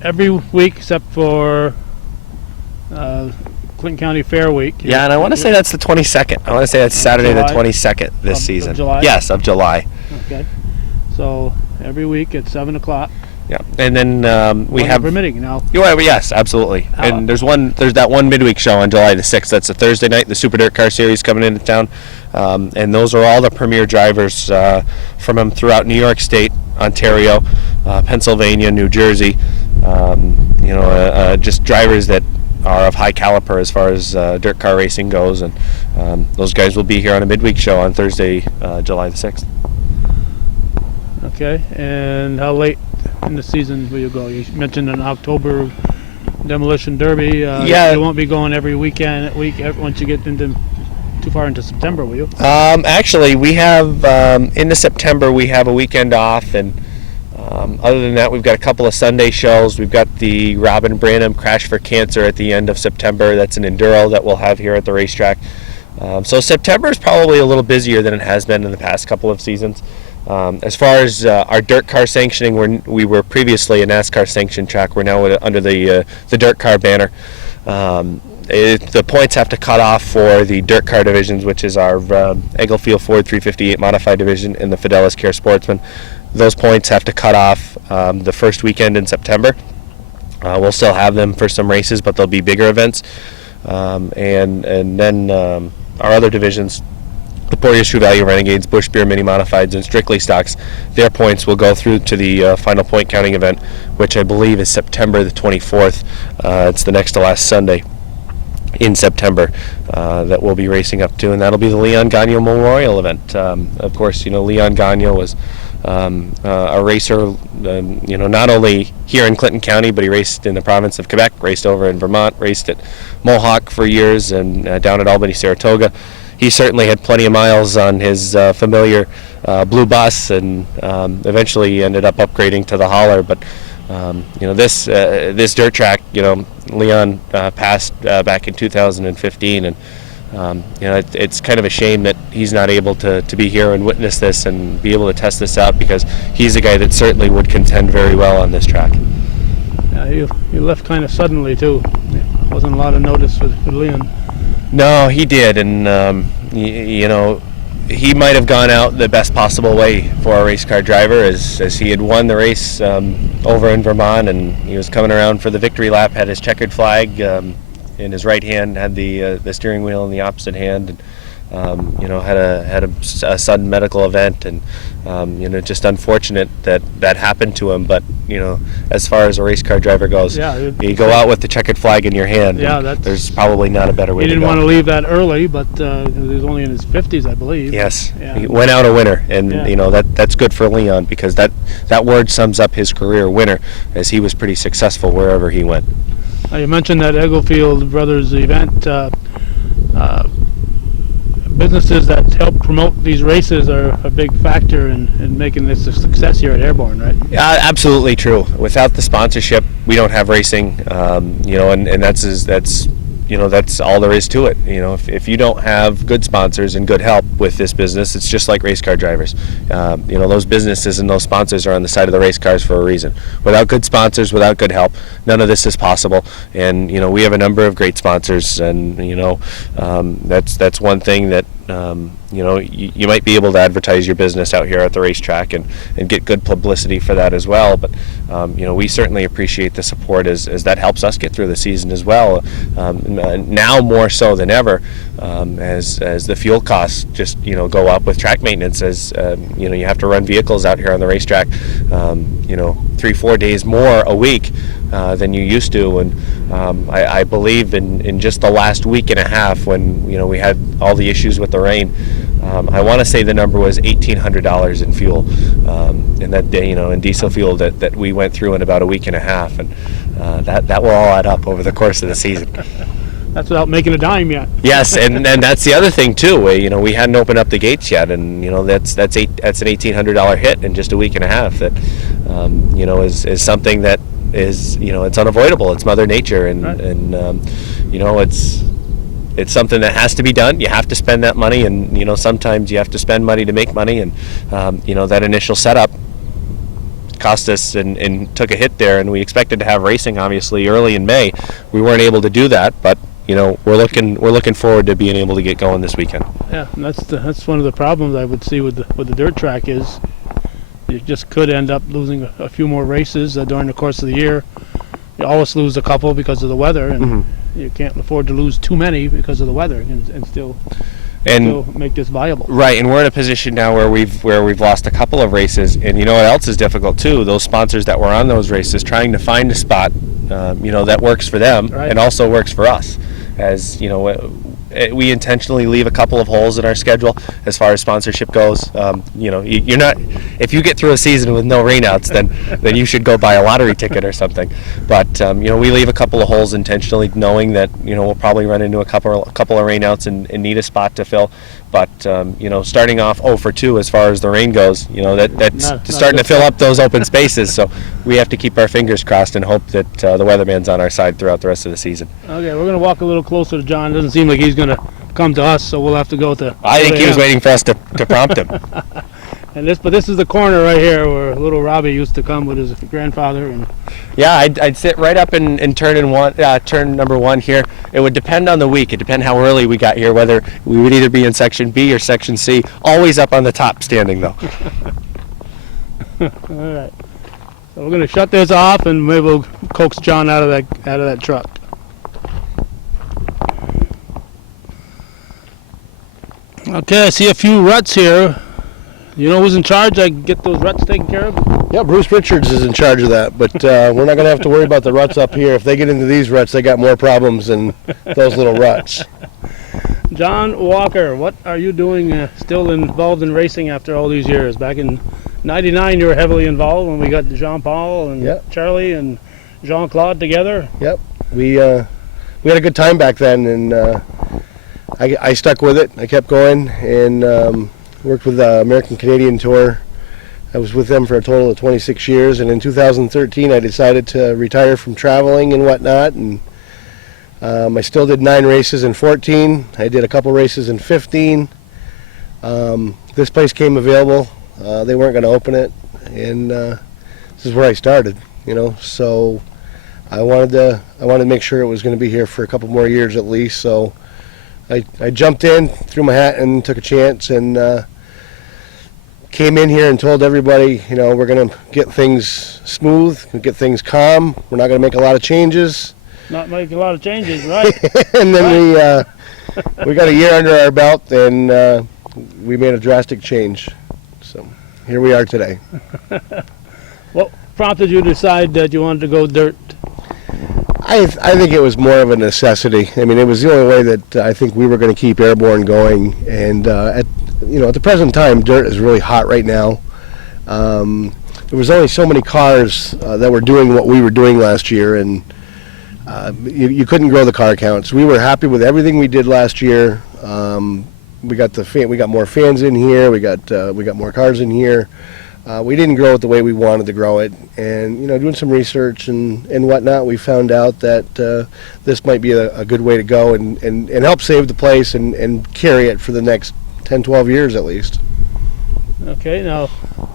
every week except for Clinton County Fair Week. Yeah, and I want to say that's the 22nd. I want to say that's Saturday the 22nd this season. Of July? Yes, of July. Okay. So every week at 7 o'clock. Yeah, and then we have permitting now. Yes, absolutely. And there's that one midweek show on July the 6th. That's a Thursday night. The Super Dirt Car Series coming into town, and those are all the premier drivers from them throughout New York State, Ontario, Pennsylvania, New Jersey. Just drivers that are of high caliber as far as dirt car racing goes, and those guys will be here on a midweek show on Thursday, July the 6th. Okay, and how late in the season will you go? You mentioned an October demolition derby. You won't be going every week once you get into too far into September, will you? Actually, we have into September we have a weekend off, and other than that, we've got a couple of Sunday shows. We've got the Robin Branham Crash for Cancer at the end of September. That's an enduro that we'll have here at the racetrack. So September is probably a little busier than it has been in the past couple of seasons. As far as our dirt car sanctioning, we were previously a NASCAR sanctioned track. We're now under the dirt car banner. The points have to cut off for the dirt car divisions, which is our Egglesfield Ford 358 modified division and the Fidelis Care Sportsman. Those points have to cut off the first weekend in September. We'll still have them for some races, but they'll be bigger events. And then our other divisions, the Porteous True Value Renegades, Bush Beer Mini Modifieds, and Strictly Stocks, their points will go through to the final point counting event, which I believe is September the 24th. It's the next to last Sunday in September that we'll be racing up to, and that'll be the Leon Gagnon Memorial event. Of course, Leon Gagnon was a racer, not only here in Clinton County, but he raced in the province of Quebec, raced over in Vermont, raced at Mohawk for years, and down at Albany, Saratoga. He certainly had plenty of miles on his familiar blue bus, and eventually ended up upgrading to the hauler. But this dirt track, Leon passed back in 2015, and it's kind of a shame that he's not able to be here and witness this and be able to test this out, because he's a guy that certainly would contend very well on this track. You left kind of suddenly too. Wasn't a lot of notice with Leon. No, he did, and he might have gone out the best possible way for a race car driver, as he had won the race over in Vermont, and he was coming around for the victory lap, had his checkered flag in his right hand, had the steering wheel in the opposite hand, and had a sudden medical event, and just unfortunate that happened to him. But as far as a race car driver goes, you go out with the checkered flag in your hand. There's probably not a better way to go. He didn't want to leave that early, but he was only in his 50s, I believe. Yes, he went out a winner, and that's good for Leon, because that word sums up his career, winner, as he was pretty successful wherever he went. You mentioned that Egglesfield Brothers event. businesses that help promote these races are a big factor in making this a success here at Airborne, right? Yeah, absolutely true. Without the sponsorship, we don't have racing. And that's all there is to it. If you don't have good sponsors and good help with this business, it's just like race car drivers. Those businesses and those sponsors are on the side of the race cars for a reason. Without good sponsors, without good help, none of this is possible. And we have a number of great sponsors, and that's one thing that you might be able to advertise your business out here at the racetrack and get good publicity for that as well. But we certainly appreciate the support as that helps us get through the season as well. Now more so than ever, as the fuel costs just go up with track maintenance, as you have to run vehicles out here on the racetrack 3-4 days more a week than you used to. And I believe in just the last week and a half, when we had all the issues with the rain, I want to say the number was $1,800 in fuel, in that day, in diesel fuel that we went through in about a week and a half, and that will all add up over the course of the season. That's without making a dime yet. Yes, and that's the other thing too. We hadn't opened up the gates yet, and that's an $1,800 hit in just a week and a half. That is something that is it's unavoidable. It's Mother Nature, and right. It's something that has to be done. You have to spend that money, and sometimes you have to spend money to make money, and that initial setup cost us and took a hit there. And we expected to have racing obviously early in May. We weren't able to do that, but we're looking forward to being able to get going this weekend. Yeah, and that's one of the problems I would see with the dirt track is you just could end up losing a few more races during the course of the year. You always lose a couple because of the weather, and you can't afford to lose too many because of the weather, and still make this viable. Right, and we're in a position now where we've lost a couple of races, and what else is difficult too? Those sponsors that were on those races, trying to find a spot that works for them, right, and also works for us. As we intentionally leave a couple of holes in our schedule as far as sponsorship goes. You're not, if you get through a season with no rainouts, then you should go buy a lottery ticket or something. But we leave a couple of holes intentionally, knowing that we'll probably run into a couple of rainouts and need a spot to fill. But starting off 0 for 2 as far as the rain goes, that's starting to fill up those open spaces. So we have to keep our fingers crossed and hope that the weatherman's on our side throughout the rest of the season. Okay, we're going to walk a little closer to John. It doesn't seem like he's going to come to us, so we'll have to go to. I think he was waiting for us to prompt him. But this is the corner right here where little Robbie used to come with his grandfather. And yeah, I'd sit right up in turn number 1 here. It would depend on the week. It depend how early we got here, whether we would either be in section B or section C. Always up on the top standing though. All right. So we're going to shut this off, and maybe we'll coax John out of that truck. Okay, I see a few ruts here. You know who's in charge? I can get those ruts taken care of? Yeah, Bruce Richards is in charge of that, but we're not going to have to worry about the ruts up here. If they get into these ruts, they got more problems than those little ruts. John Walker, what are you doing still involved in racing after all these years? Back in '99, you were heavily involved when we got Jean-Paul and Charlie and Jean-Claude together. Yep, we had a good time back then, and I stuck with it. I kept going and worked with the American Canadian Tour. I was with them for a total of 26 years, and in 2013 I decided to retire from traveling and whatnot, and I still did 9 races in 14. I did a couple races in 15. This place came available. They weren't going to open it, and this is where I started, so I wanted to make sure it was going to be here for a couple more years at least. So I jumped in, threw my hat and took a chance, and came in here and told everybody, we're going to get things smooth, get things calm. We're not going to make a lot of changes. Not make a lot of changes, right? And then we got a year under our belt, and we made a drastic change. So here we are today. What prompted you to decide that you wanted to go dirt? I think it was more of a necessity. I mean, it was the only way that I think we were going to keep Airborne going. And at the present time, dirt is really hot right now. There was only so many cars that were doing what we were doing last year, and you couldn't grow the car counts. We were happy with everything we did last year. we got more fans in here. We got more cars in here. We didn't grow it the way we wanted to grow it, and doing some research and whatnot, we found out that this might be a good way to go and help save the place and carry it for the next 10, 12 years at least. Okay, now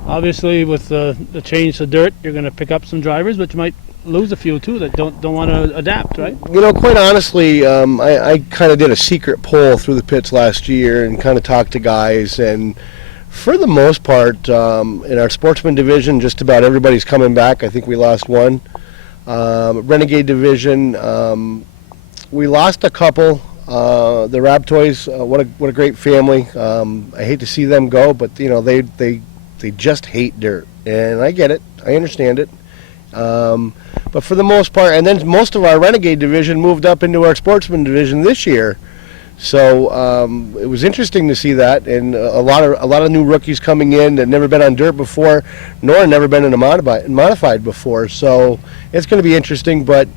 obviously with the change to dirt, you're going to pick up some drivers, but you might lose a few too that don't want to adapt, right? Quite honestly, I kind of did a secret poll through the pits last year and kind of talked to guys, and for the most part, in our sportsman division, just about everybody's coming back. I think we lost one. Renegade division, we lost a couple. The Raptoys, what a great family. I hate to see them go, but they just hate dirt, and I get it. I understand it. But for the most part, and then most of our Renegade division moved up into our sportsman division this year. So it was interesting to see that, and a lot of new rookies coming in that never been on dirt before, nor never been in a modified before. So it's going to be interesting. But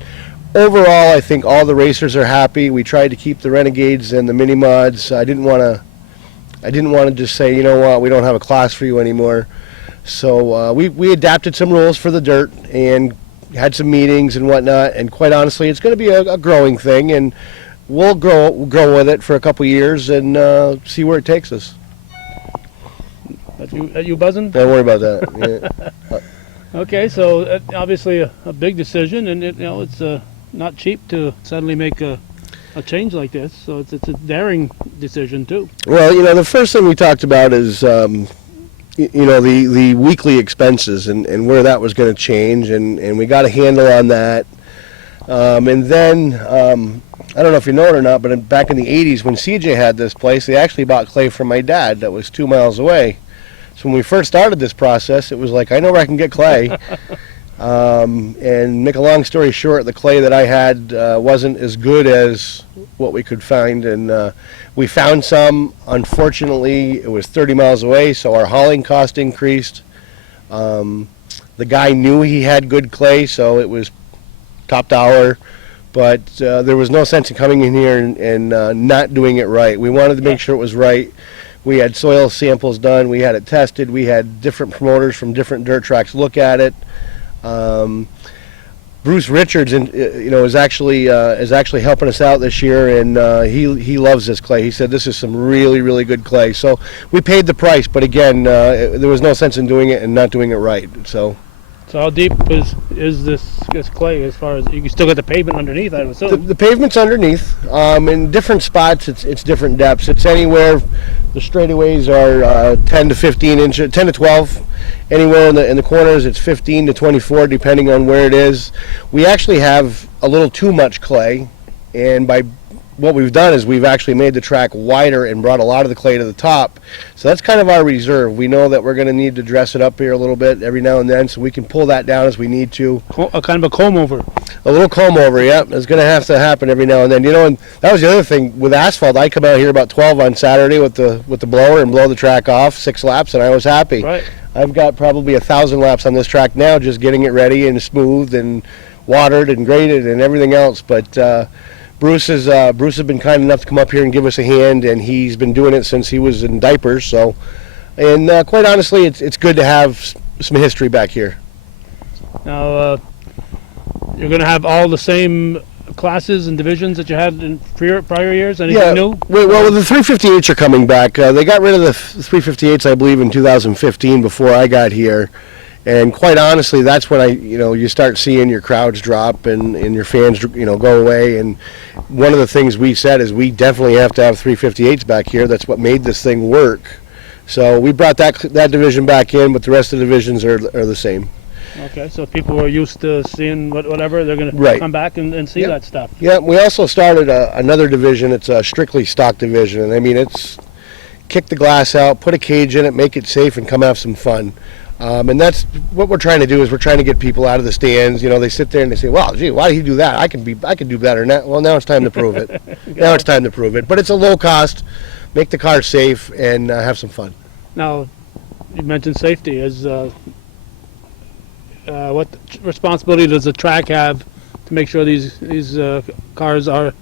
overall, I think all the racers are happy. We tried to keep the Renegades and the mini mods. I didn't want to just say, you know what, we don't have a class for you anymore. So we adapted some rules for the dirt and had some meetings and whatnot. And quite honestly, it's going to be a growing thing, and we'll grow with it for a couple years and see where it takes us. Are you buzzing? Don't worry about that. Yeah. Okay, so obviously a big decision, and it's not cheap to suddenly make a change like this. So it's a daring decision too. Well, the first thing we talked about is the weekly expenses and where that was going to change, and we got a handle on that. And then I don't know if you know it or not, but back in the 80s when CJ had this place, they actually bought clay from my dad that was 2 miles away. So when we first started this process, it was like, I know where I can get clay. And make a long story short, the clay that I had wasn't as good as what we could find. And we found some. Unfortunately, it was 30 miles away, so our hauling cost increased. The guy knew he had good clay, so it was top dollar. But there was no sense in coming in here and not doing it right. We wanted to make sure it was right. We had soil samples done. We had it tested. We had different promoters from different dirt tracks look at it. Bruce Richards, is actually helping us out this year, and he loves this clay. He said this is some really, really good clay. So we paid the price, but again, there was no sense in doing it and not doing it right. So how deep is this clay? As far as you still got the pavement underneath, I would assume. The pavement's underneath. In different spots, it's different depths. It's anywhere. The straightaways are 10 to 15 inches, 10 to 12. Anywhere in the corners, it's 15 to 24, depending on where it is. We actually have a little too much clay, and by what we've done is we've actually made the track wider and brought a lot of the clay to the top. So that's kind of our reserve. We know that we're going to need to dress it up here a little bit every now and then, so we can pull that down as we need to. A kind of a comb over. A little comb over, yeah. It's going to have to happen every now and then. And that was the other thing with asphalt. I come out here about 12 on Saturday with the blower and blow the track off 6 laps, and I was happy. Right. I've got probably 1,000 laps on this track now, just getting it ready and smooth and watered and graded and everything else. But Bruce has been kind enough to come up here and give us a hand, and he's been doing it since he was in diapers. So, and quite honestly, it's good to have some history back here. Now, you're going to have all the same classes and divisions that you had in prior years? Anything new? Well, the 358s are coming back. They got rid of the 358s, I believe, in 2015 before I got here. And quite honestly, that's when you start seeing your crowds drop and your fans, go away. And one of the things we said is we definitely have to have 358s back here. That's what made this thing work. So we brought that division back in, but the rest of the divisions are the same. Okay, so people are used to seeing whatever, they're going to come back and see that stuff. Yeah, we also started another division. It's a strictly stock division. And I mean, it's kick the glass out, put a cage in it, make it safe, and come have some fun. And that's what we're trying to do. Is we're trying to get people out of the stands. They sit there and they say, "Well, gee, why did he do that? I can do better." Well, now it's time to prove it. Now it's time to prove it. But it's a low cost. Make the car safe and have some fun. Now, you mentioned safety. What responsibility does the track have to make sure these cars are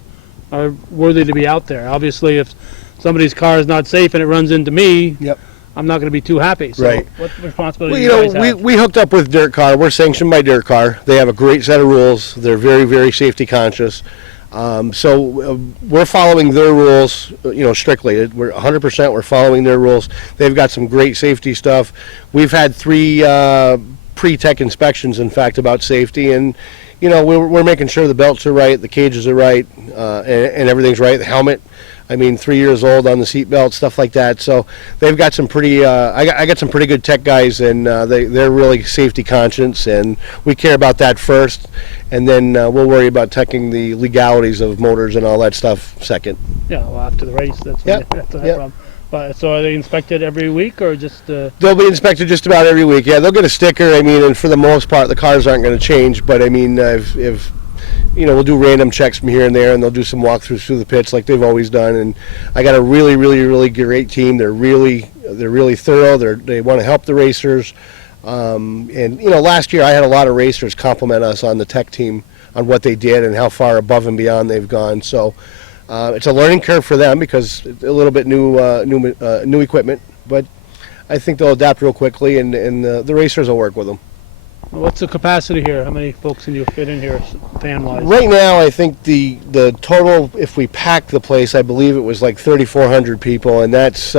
worthy to be out there? Obviously, if somebody's car is not safe and it runs into me, Yep. I'm not going to be too happy. So Right. what responsibility Well, do you you guys know, have? we hooked up with Dirt Car. We're sanctioned by Dirt Car. They have a great set of rules. They're very, very safety conscious. So we're following their rules, strictly. We're 100%. We're following their rules. They've got some great safety stuff. We've had 3 pre-tech inspections, in fact, about safety, and we're making sure the belts are right, the cages are right, and everything's right. The helmet. 3 years old on the seat belt, stuff like that. So they've got some pretty. I got some pretty good tech guys, and they're really safety conscious, and we care about that first, and then we'll worry about checking the legalities of motors and all that stuff second. Yeah, well, after the race, that's Yep. that's the Yep. problem. But so are they inspected every week or just? They'll be inspected just about every week. Yeah, they'll get a sticker. And for the most part, the cars aren't going to change. But if we'll do random checks from here and there, and they'll do some walkthroughs through the pits like they've always done. And I got a really, really, really great team. They're really thorough. They want to help the racers. Last year I had a lot of racers compliment us on the tech team on what they did and how far above and beyond they've gone. So it's a learning curve for them because it's a little bit new equipment, but I think they'll adapt real quickly, and the racers will work with them. What's the capacity here? How many folks can you fit in here, fan-wise? Right now, I think the total, if we pack the place, I believe it was like 3,400 people, and that's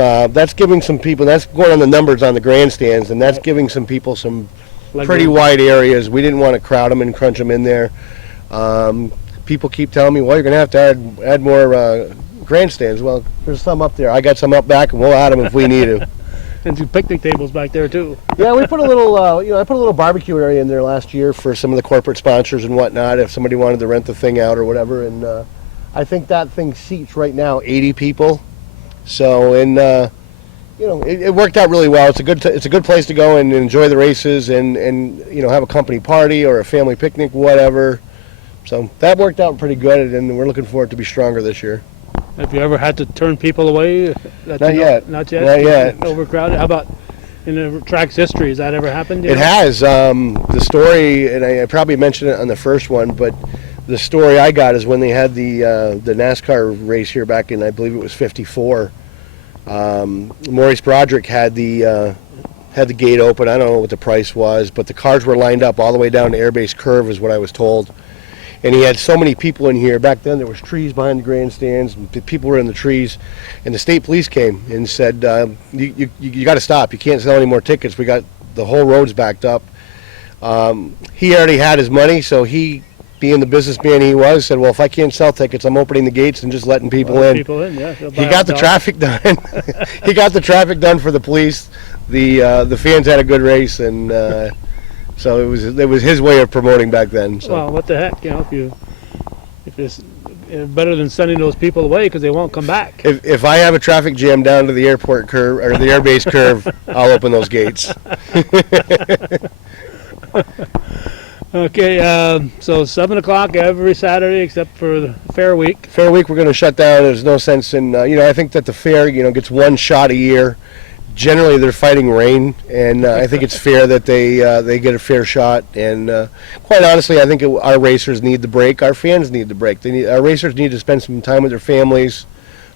giving some people. That's going on the numbers on the grandstands, and that's giving some people some pretty wide areas. We didn't want to crowd them and crunch them in there. People keep telling me, well, you're going to have to add more grandstands. Well, there's some up there. I got some up back, and we'll add them if we need to. And some picnic tables back there too. Yeah, we put a little, I put a little barbecue area in there last year for some of the corporate sponsors and whatnot, if somebody wanted to rent the thing out or whatever. And I think that thing seats right now 80 people. So, it worked out really well. It's a good place to go and enjoy the races and have a company party or a family picnic, whatever. So that worked out pretty good, and we're looking for it to be stronger this year. Have you ever had to turn people away? Not yet. Not yet? Not yet. Overcrowded? How about in the track's history? Has that ever happened? It has. The story, and I probably mentioned it on the first one, but the story I got is when they had the NASCAR race here back in, I believe it was '54. Maurice Broderick had the gate open. I don't know what the price was, but the cars were lined up all the way down to Airbase Curve, is what I was told. And he had so many people in here. Back then there was trees behind the grandstands, and people were in the trees. And the state police came and said, you got to stop. You can't sell any more tickets. We got the whole roads backed up. He already had his money, so he, being the businessman he was, said, well, if I can't sell tickets, I'm opening the gates and just letting people in. Yeah, he got the traffic done. He got the traffic done for the police. The fans had a good race, and so it was his way of promoting back then. So. Well, what the heck, if it's better than sending those people away because they won't come back. If I have a traffic jam down to the airport curve or the airbase curve, I'll open those gates. Okay, so 7 o'clock every Saturday except for the Fair Week. Fair Week we're going to shut down. There's no sense in, I think that the fair, gets one shot a year. Generally, they're fighting rain, and I think it's fair that they get a fair shot. And quite honestly, I think our racers need the break. Our fans need the break. Our racers need to spend some time with their families.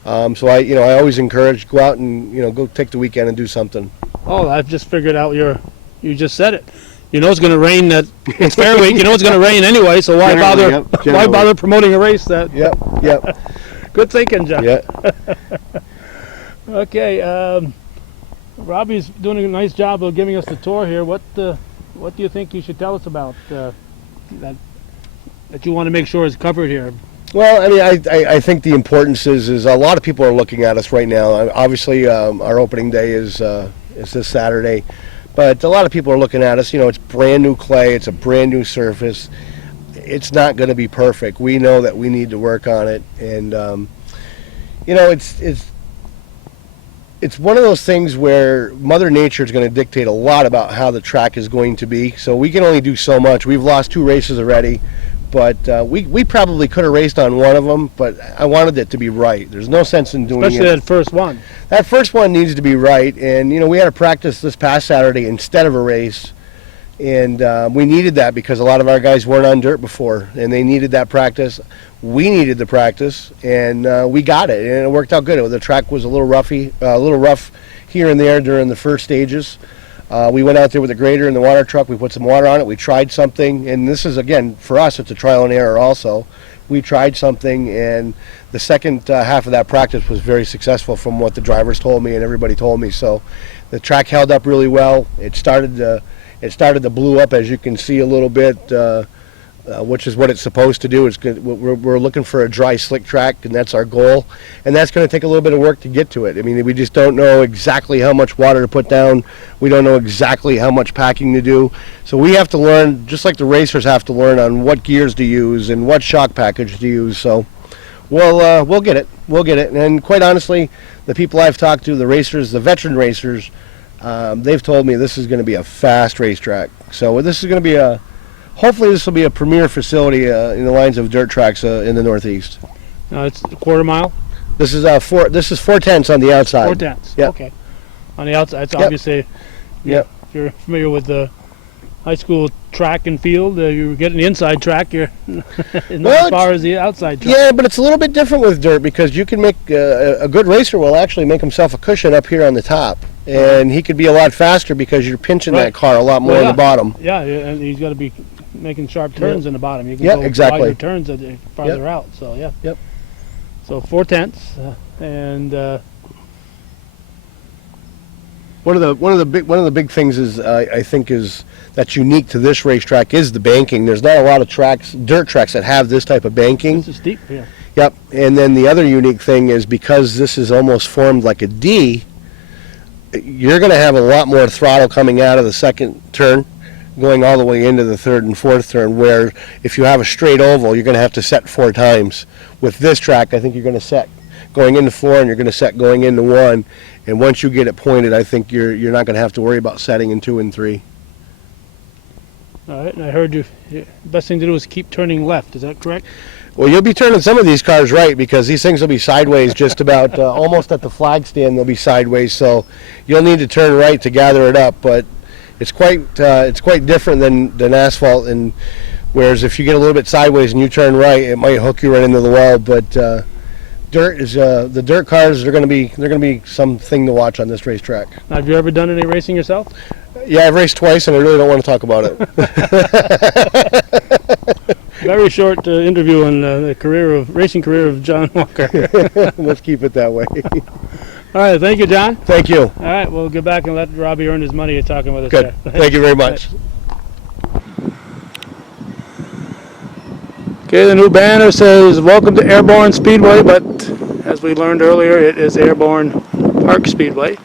So I always encourage, go out and go take the weekend and do something. Oh, I've just figured out you just said it. It's going to rain. It's Fair Week. It's going to rain anyway. So why Generally, bother? yep, Why bother promoting a race that? Yep. Good thinking, Jeff. Yeah. Okay. Robbie's doing a nice job of giving us the tour here. What do you think you should tell us about that you want to make sure is covered here? Well, I think the importance is a lot of people are looking at us right now. Obviously, our opening day is this Saturday, but a lot of people are looking at us. It's brand new clay. It's a brand new surface. It's not going to be perfect. We know that we need to work on it, and it's one of those things where Mother Nature is going to dictate a lot about how the track is going to be. So we can only do so much. We've lost 2 races already, but we probably could have raced on one of them, but I wanted it to be right. There's no sense in doing Especially that first one. That first one needs to be right, and we had a practice this past Saturday instead of a race And we needed that because a lot of our guys weren't on dirt before, and they needed that practice. We needed the practice, and we got it, and it worked out good. The track was a little rough here and there during the first stages. We went out there with a grader and the water truck. We put some water on it. We tried something, and this is, again, for us, it's a trial and error also. We tried something, and the second half of that practice was very successful from what the drivers told me and everybody told me. So the track held up really well. It started to blow up, as you can see a little bit, which is what it's supposed to do. It's good. We're looking for a dry, slick track, and that's our goal. And that's going to take a little bit of work to get to it. I mean, we just don't know exactly how much water to put down. We don't know exactly how much packing to do. So we have to learn, just like the racers have to learn, on what gears to use and what shock package to use. So we'll get it. We'll get it. And quite honestly, the people I've talked to, the racers, the veteran racers, they've told me this is going to be a fast racetrack. So this is going to be hopefully this will be a premier facility in the lines of dirt tracks in the Northeast. It's a quarter mile? This is 4/10 on the outside. 4/10. Yep. Okay. On the outside, it's Yep. obviously, Yep. if you're familiar with the high school track and field, you're getting the inside track, you're not Well, as far as the outside track. Yeah, but it's a little bit different with dirt because you can make a good racer will actually make himself a cushion up here on the top, and he could be a lot faster because you're pinching Right. that car a lot more Well, on the bottom. Yeah, and he's got to be making sharp turns in the bottom. You can Yeah, go exactly. wider turns farther out. So yeah. Yep. So 4/10, and One of the big things is I think is that's unique to this racetrack is the banking. There's not a lot of dirt tracks that have this type of banking. this is steep. Yeah. Yep. And then the other unique thing is because this is almost formed like a D, you're going to have a lot more throttle coming out of the second turn, going all the way into the third and fourth turn, where if you have a straight oval, you're going to have to set 4 times. With this track, I think you're going to set going into 4 and you're going to set going into 1. And once you get it pointed, I think you're not going to have to worry about setting in 2 and 3. All right. And I heard the best thing to do is keep turning left. Is that correct? Well, you'll be turning some of these cars right because these things will be sideways just about almost at the flag stand. They'll be sideways, so you'll need to turn right to gather it up. But it's quite different than asphalt. And whereas if you get a little bit sideways and you turn right, it might hook you right into the wall. But dirt is the dirt cars are going to be something to watch on this racetrack. Now, have you ever done any racing yourself? Yeah, I've raced twice, and I really don't want to talk about it. Very short interview on the racing career of John Walker. Let's keep it that way. All right, thank you, John. Thank you. All right, we'll get back and let Robbie earn his money talking with us. Good. There. Thank you very much. Okay, the new banner says, "Welcome to Airborne Speedway," but as we learned earlier, it is Airborne Park Speedway.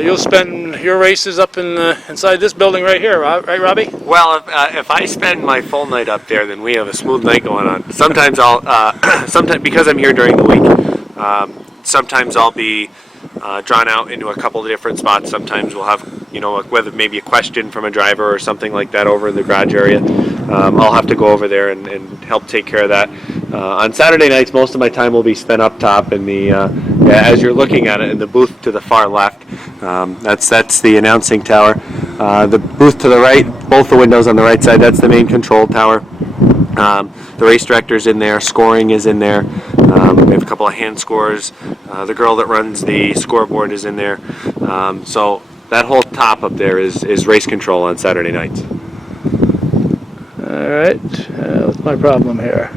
You'll spend your races up inside this building right here, right, Robbie? Well, if I spend my full night up there, then we have a smooth night going on. Sometimes sometimes because I'm here during the week, sometimes I'll be drawn out into a couple of different spots. Sometimes we'll have, whether maybe a question from a driver or something like that over in the garage area. I'll have to go over there and help take care of that. On Saturday nights, most of my time will be spent up top in the, as you're looking at it, in the booth to the far left. That's the announcing tower. The booth to the right, both the windows on the right side, that's the main control tower. The race director's in there, scoring is in there. We have a couple of hand scores. The girl that runs the scoreboard is in there. So that whole top up there is race control on Saturday nights. All right, what's my problem here?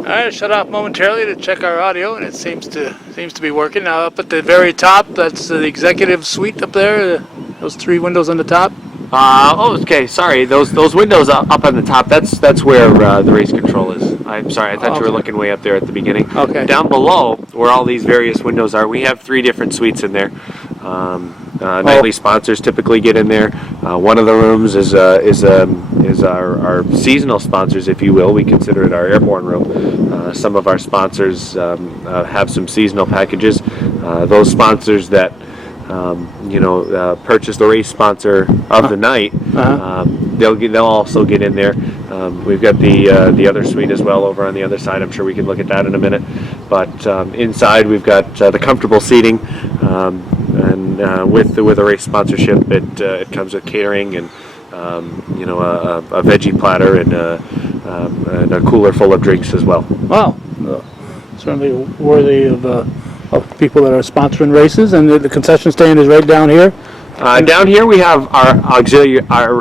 All right, shut off momentarily to check our audio, and it seems to be working. Now up at the very top, that's the executive suite up there. Those 3 windows on the top. Okay. Sorry. Those windows up on the top. That's where the race control is. I'm sorry. I thought you were looking way up there at the beginning. Okay. Down below, where all these various windows are, we have 3 different suites in there. Nightly sponsors typically get in there. One of the rooms is our seasonal sponsors, if you will. We consider it our airborne room. Some of our sponsors have some seasonal packages. Those sponsors that purchase the race sponsor of the night, they'll also get in there. We've got the other suite as well over on the other side. I'm sure we can look at that in a minute. But inside we've got the comfortable seating. and with a race sponsorship, it comes with catering and a veggie platter and a cooler full of drinks as well. Wow, certainly worthy of people that are sponsoring races. And the concession stand is right down here. Down here we have our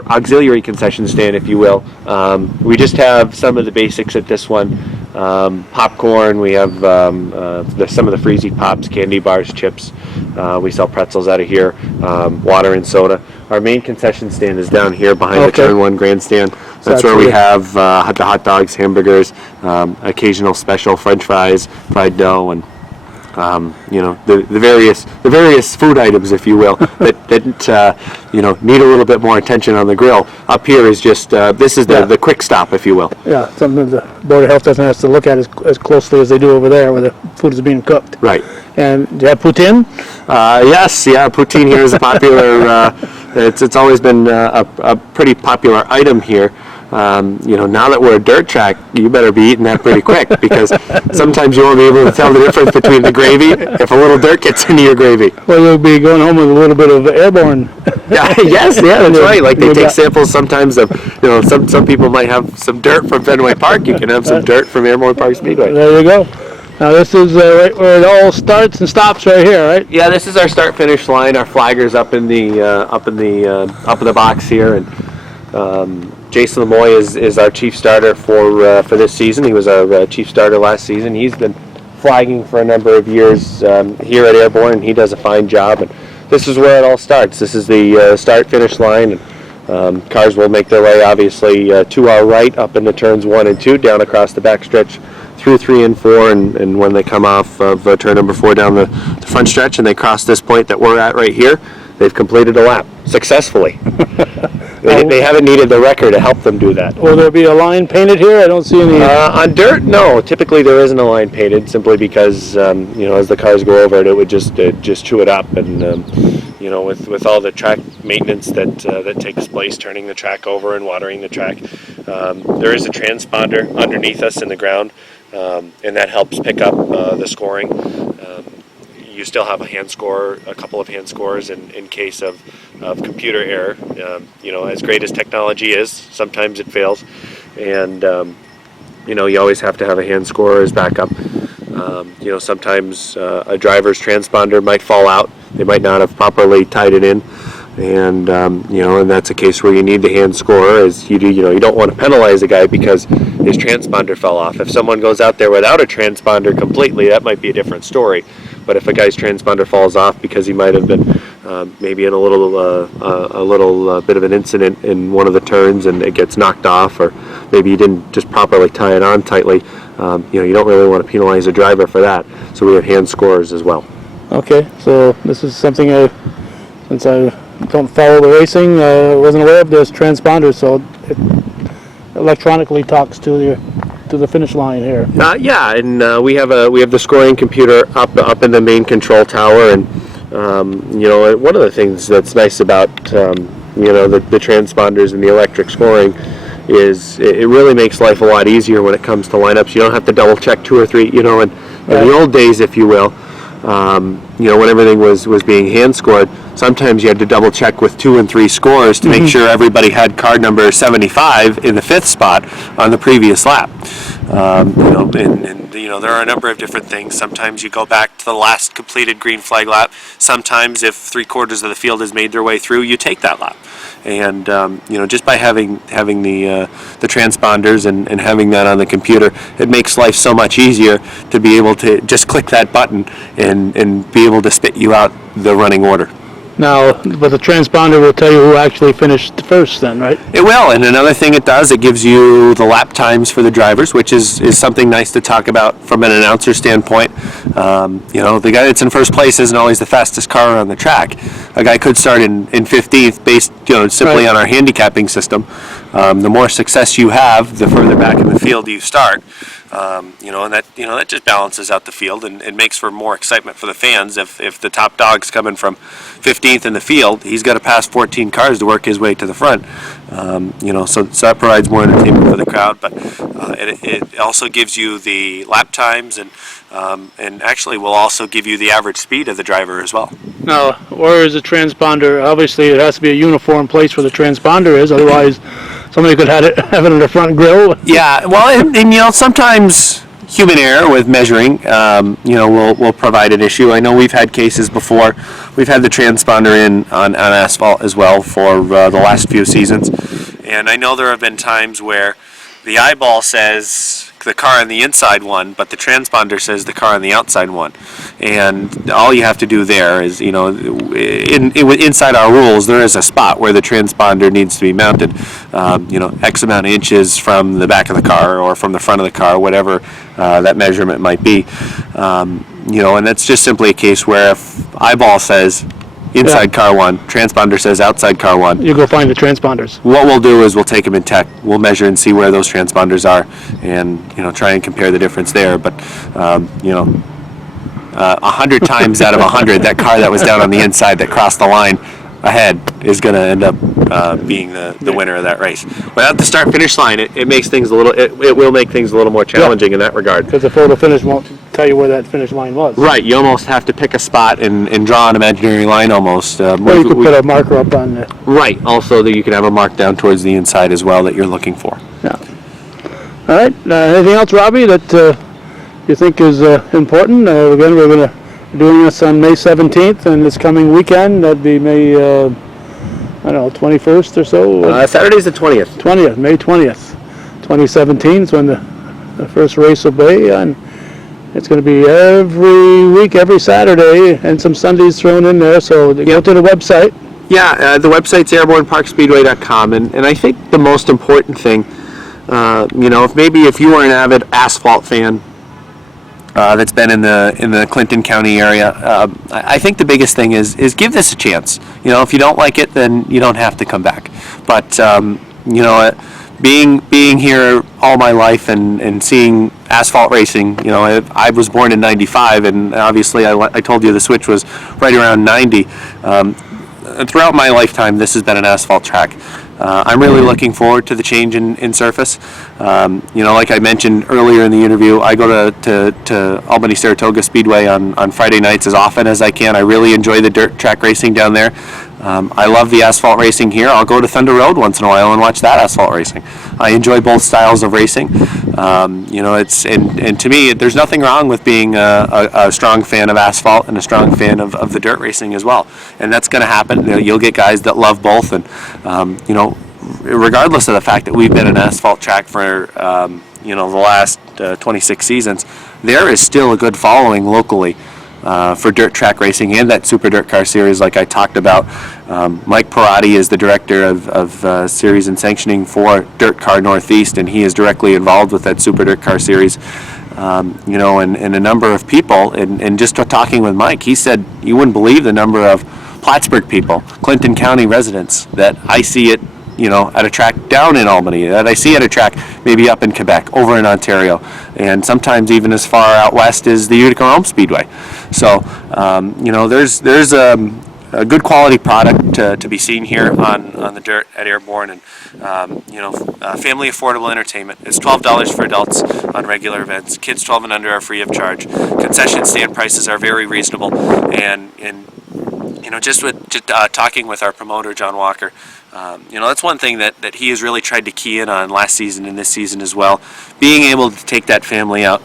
auxiliary concession stand, if you will. We just have some of the basics at this one. Popcorn, we have some of the freezy pops, candy bars, chips. We sell pretzels out of here, water and soda. Our main concession stand is down here behind the Turn 1 grandstand. That's where we have the hot dogs, hamburgers, occasional special French fries, fried dough, and the various food items, if you will, that need a little bit more attention on the grill. Up here is just this is the quick stop, if you will. Yeah, something the Board of Health doesn't have to look at as closely as they do over there, where the food is being cooked. Right. And do you have poutine? Yes, poutine here is a popular. It's always been a pretty popular item here. Now that we're a dirt track, you better be eating that pretty quick, because sometimes you won't be able to tell the difference between the gravy if a little dirt gets into your gravy. Well, you'll be going home with a little bit of airborne. Yes, that's right. Like they take samples sometimes of, some people might have some dirt from Fenway Park. You can have some dirt from Airborne Park Speedway. There you go. Now this is right where it all starts and stops right here, right? Yeah, this is our start-finish line. Our flagger's up in the box here, and Jason Lemoy is our chief starter for this season. He was our chief starter last season. He's been flagging for a number of years here at Airborne, and he does a fine job. And this is where it all starts. This is the start-finish line. And, cars will make their way, obviously, to our right up into turns 1 and 2, down across the backstretch through 3 and 4, and when they come off of turn number 4 down the front stretch and they cross this point that we're at right here, they've completed a lap successfully. They haven't needed the wrecker to help them do that. Will there be a line painted here? I don't see any. On dirt, no. Typically there isn't a line painted, simply because as the cars go over it, it would just chew it up. And with all the track maintenance that takes place, turning the track over and watering the track, there is a transponder underneath us in the ground, and that helps pick up the scoring. You still have a couple of hand scores in case of computer error. As great as technology is, sometimes it fails, and you always have to have a hand scorer as backup. Sometimes a driver's transponder might fall out. They might not have properly tied it in, and and that's a case where you need the hand scorer. You don't want to penalize a guy because his transponder fell off. If someone goes out there without a transponder completely, that might be a different story. But if a guy's transponder falls off because he might have been maybe in a little bit of an incident in one of the turns and it gets knocked off, or maybe you didn't just properly tie it on tightly, you don't really want to penalize a driver for that. So we have hand scorers as well. Okay, so this is something since I don't follow the racing, wasn't aware of this transponder, so it electronically talks to the finish line here. And we have the scoring computer up in the main control tower, and one of the things that's nice about the transponders and the electric scoring is it really makes life a lot easier when it comes to lineups. You don't have to double check 2 or 3. In the old days, if you will, when everything was being hand scored, sometimes you had to double check with 2 and 3 scores to make sure everybody had card number 75 in the 5th spot on the previous lap. There are a number of different things. Sometimes you go back to the last completed green flag lap. Sometimes if 3/4 of the field has made their way through, you take that lap. And just by having the transponders and having that on the computer, it makes life so much easier to be able to just click that button and be able to spit you out the running order. Now, but the transponder will tell you who actually finished first then, right? It will, and another thing it does, it gives you the lap times for the drivers, which is something nice to talk about from an announcer standpoint. The guy that's in first place isn't always the fastest car on the track. A guy could start in 15th based simply on our handicapping system. The more success you have, the further back in the field you start. And that just balances out the field and it makes for more excitement for the fans. If the top dog's coming from 15th in the field, he's got to pass 14 cars to work his way to the front. So that provides more entertainment for the crowd, but it also gives you the lap times and actually will also give you the average speed of the driver as well. Now, where is the transponder? Obviously, it has to be a uniform place where the transponder is, otherwise somebody could have it in the front grill. Yeah, well, and sometimes human error with measuring, will provide an issue. I know we've had cases before. We've had the transponder in on asphalt as well for the last few seasons, and I know there have been times where the eyeball says the car on the inside won, but the transponder says the car on the outside won. And all you have to do there is, inside our rules, there is a spot where the transponder needs to be mounted, X amount of inches from the back of the car or from the front of the car, whatever that measurement might be. And that's just simply a case where if eyeball says inside car one, transponder says outside car one, You go find the transponders. what we'll do is we'll take them in tech. We'll measure and see where those transponders are, and try and compare the difference there. But 100 times out of 100, that car that was down on the inside that crossed the line ahead is going to end up being the winner of that race. Without the start-finish line, it makes things it will make things a little more challenging in that regard. Because the photo finish won't tell you where that finish line was. Right, you almost have to pick a spot and draw an imaginary line almost. Or you could put a marker up on it. Right, also that you can have a mark down towards the inside as well that you're looking for. Yeah. All right. Anything else, Robbie, that you think is important? Again, we're going to doing this on May 17th, and this coming weekend, that'd be May, 21st or so? Saturday's the 20th. 20th, May 20th, 2017 is when the first race will be, and it's going to be every week, every Saturday, and some Sundays thrown in there, so go to the website. Yeah, the website's airborneparkspeedway.com, and I think the most important thing, if you are an avid asphalt fan, that's been in the Clinton County area. I think the biggest thing is give this a chance. If you don't like it, then you don't have to come back. But being here all my life and seeing asphalt racing, I was born in '95, and obviously I told you the switch was right around '90. And throughout my lifetime, this has been an asphalt track. I'm really looking forward to the change in surface. Like I mentioned earlier in the interview, I go to Albany-Saratoga Speedway on Friday nights as often as I can. I really enjoy the dirt track racing down there. I love the asphalt racing here. I'll go to Thunder Road once in a while and watch that asphalt racing. I enjoy both styles of racing. And to me, there's nothing wrong with being a strong fan of asphalt and a strong fan of the dirt racing as well. And that's going to happen. You'll get guys that love both, and regardless of the fact that we've been an asphalt track for the last 26 seasons, there is still a good following locally for dirt track racing and that Super Dirt Car Series like I talked about. Mike Perotti is the director of series and sanctioning for Dirt Car Northeast, and he is directly involved with that Super Dirt Car Series. And a number of people, and just talking with Mike, he said you wouldn't believe the number of Plattsburgh people, Clinton County residents, that I see it at a track down in Albany, that I see at a track maybe up in Quebec, over in Ontario, and sometimes even as far out west as the Utica Rome Speedway. So, there's a good quality product to be seen here on the dirt at Airborne, and family affordable entertainment. It's $12 for adults on regular events. Kids 12 and under are free of charge. Concession stand prices are very reasonable, and talking with our promoter John Walker, that's one thing that he has really tried to key in on last season and this season as well. Being able to take that family out.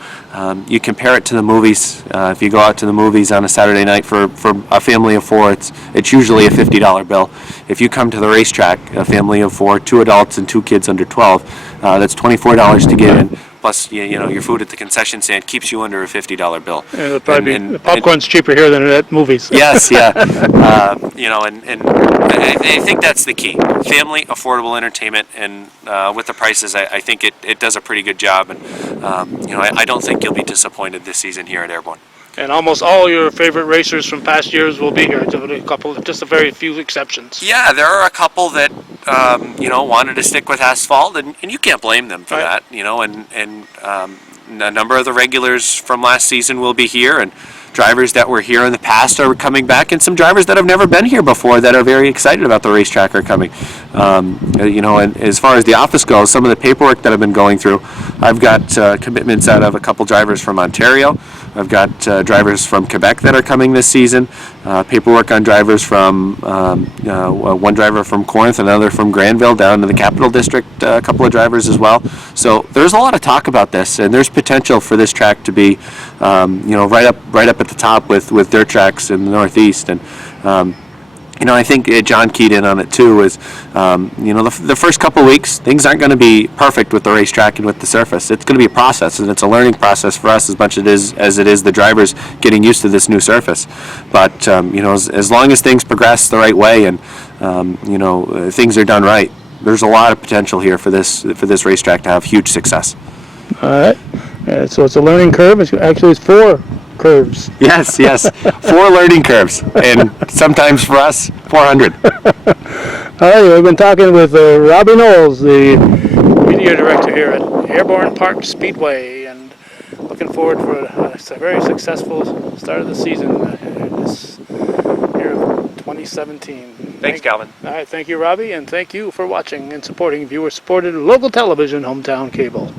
You compare it to the movies. If you go out to the movies on a Saturday night for a family of four, it's usually a $50 bill. If you come to the racetrack, a family of four, 2 adults and 2 kids under 12, that's $24 to get in. Plus, your food at the concession stand keeps you under a $50 bill. And it'll probably the popcorn's cheaper here than at movies. Yes, yeah. I think that's the key. Family, affordable entertainment, and with the prices, I think it does a pretty good job. And I don't think you'll be disappointed this season here at Airborne. And almost all your favorite racers from past years will be here. Just a very few exceptions. Yeah, there are a couple that wanted to stick with asphalt, and you can't blame them for that. a number of the regulars from last season will be here, and drivers that were here in the past are coming back, and some drivers that have never been here before that are very excited about the racetrack are coming. And as far as the office goes, some of the paperwork that I've been going through, I've got commitments out of a couple drivers from Ontario. I've got drivers from Quebec that are coming this season. Paperwork on drivers from one driver from Corinth, another from Granville down to the Capital District, a couple of drivers as well. So there's a lot of talk about this, and there's potential for this track to be, right up at the top with dirt tracks in the Northeast. And I think John keyed in on it too. Is the first couple of weeks things aren't going to be perfect with the racetrack and with the surface. It's going to be a process, and it's a learning process for us as much as it is the drivers getting used to this new surface. But as long as things progress the right way and things are done right, there's a lot of potential here for this racetrack to have huge success. All right. So it's a learning curve. It's 4 curves. Yes. 4 learning curves, and sometimes for us, 400. All right, we've been talking with Robbie Knowles, the media director here at Airborne Park Speedway, and looking forward for a very successful start of the season this year of 2017. Thanks, Calvin. All right, thank you, Robbie, and thank you for watching and supporting viewer-supported local television, Hometown Cable.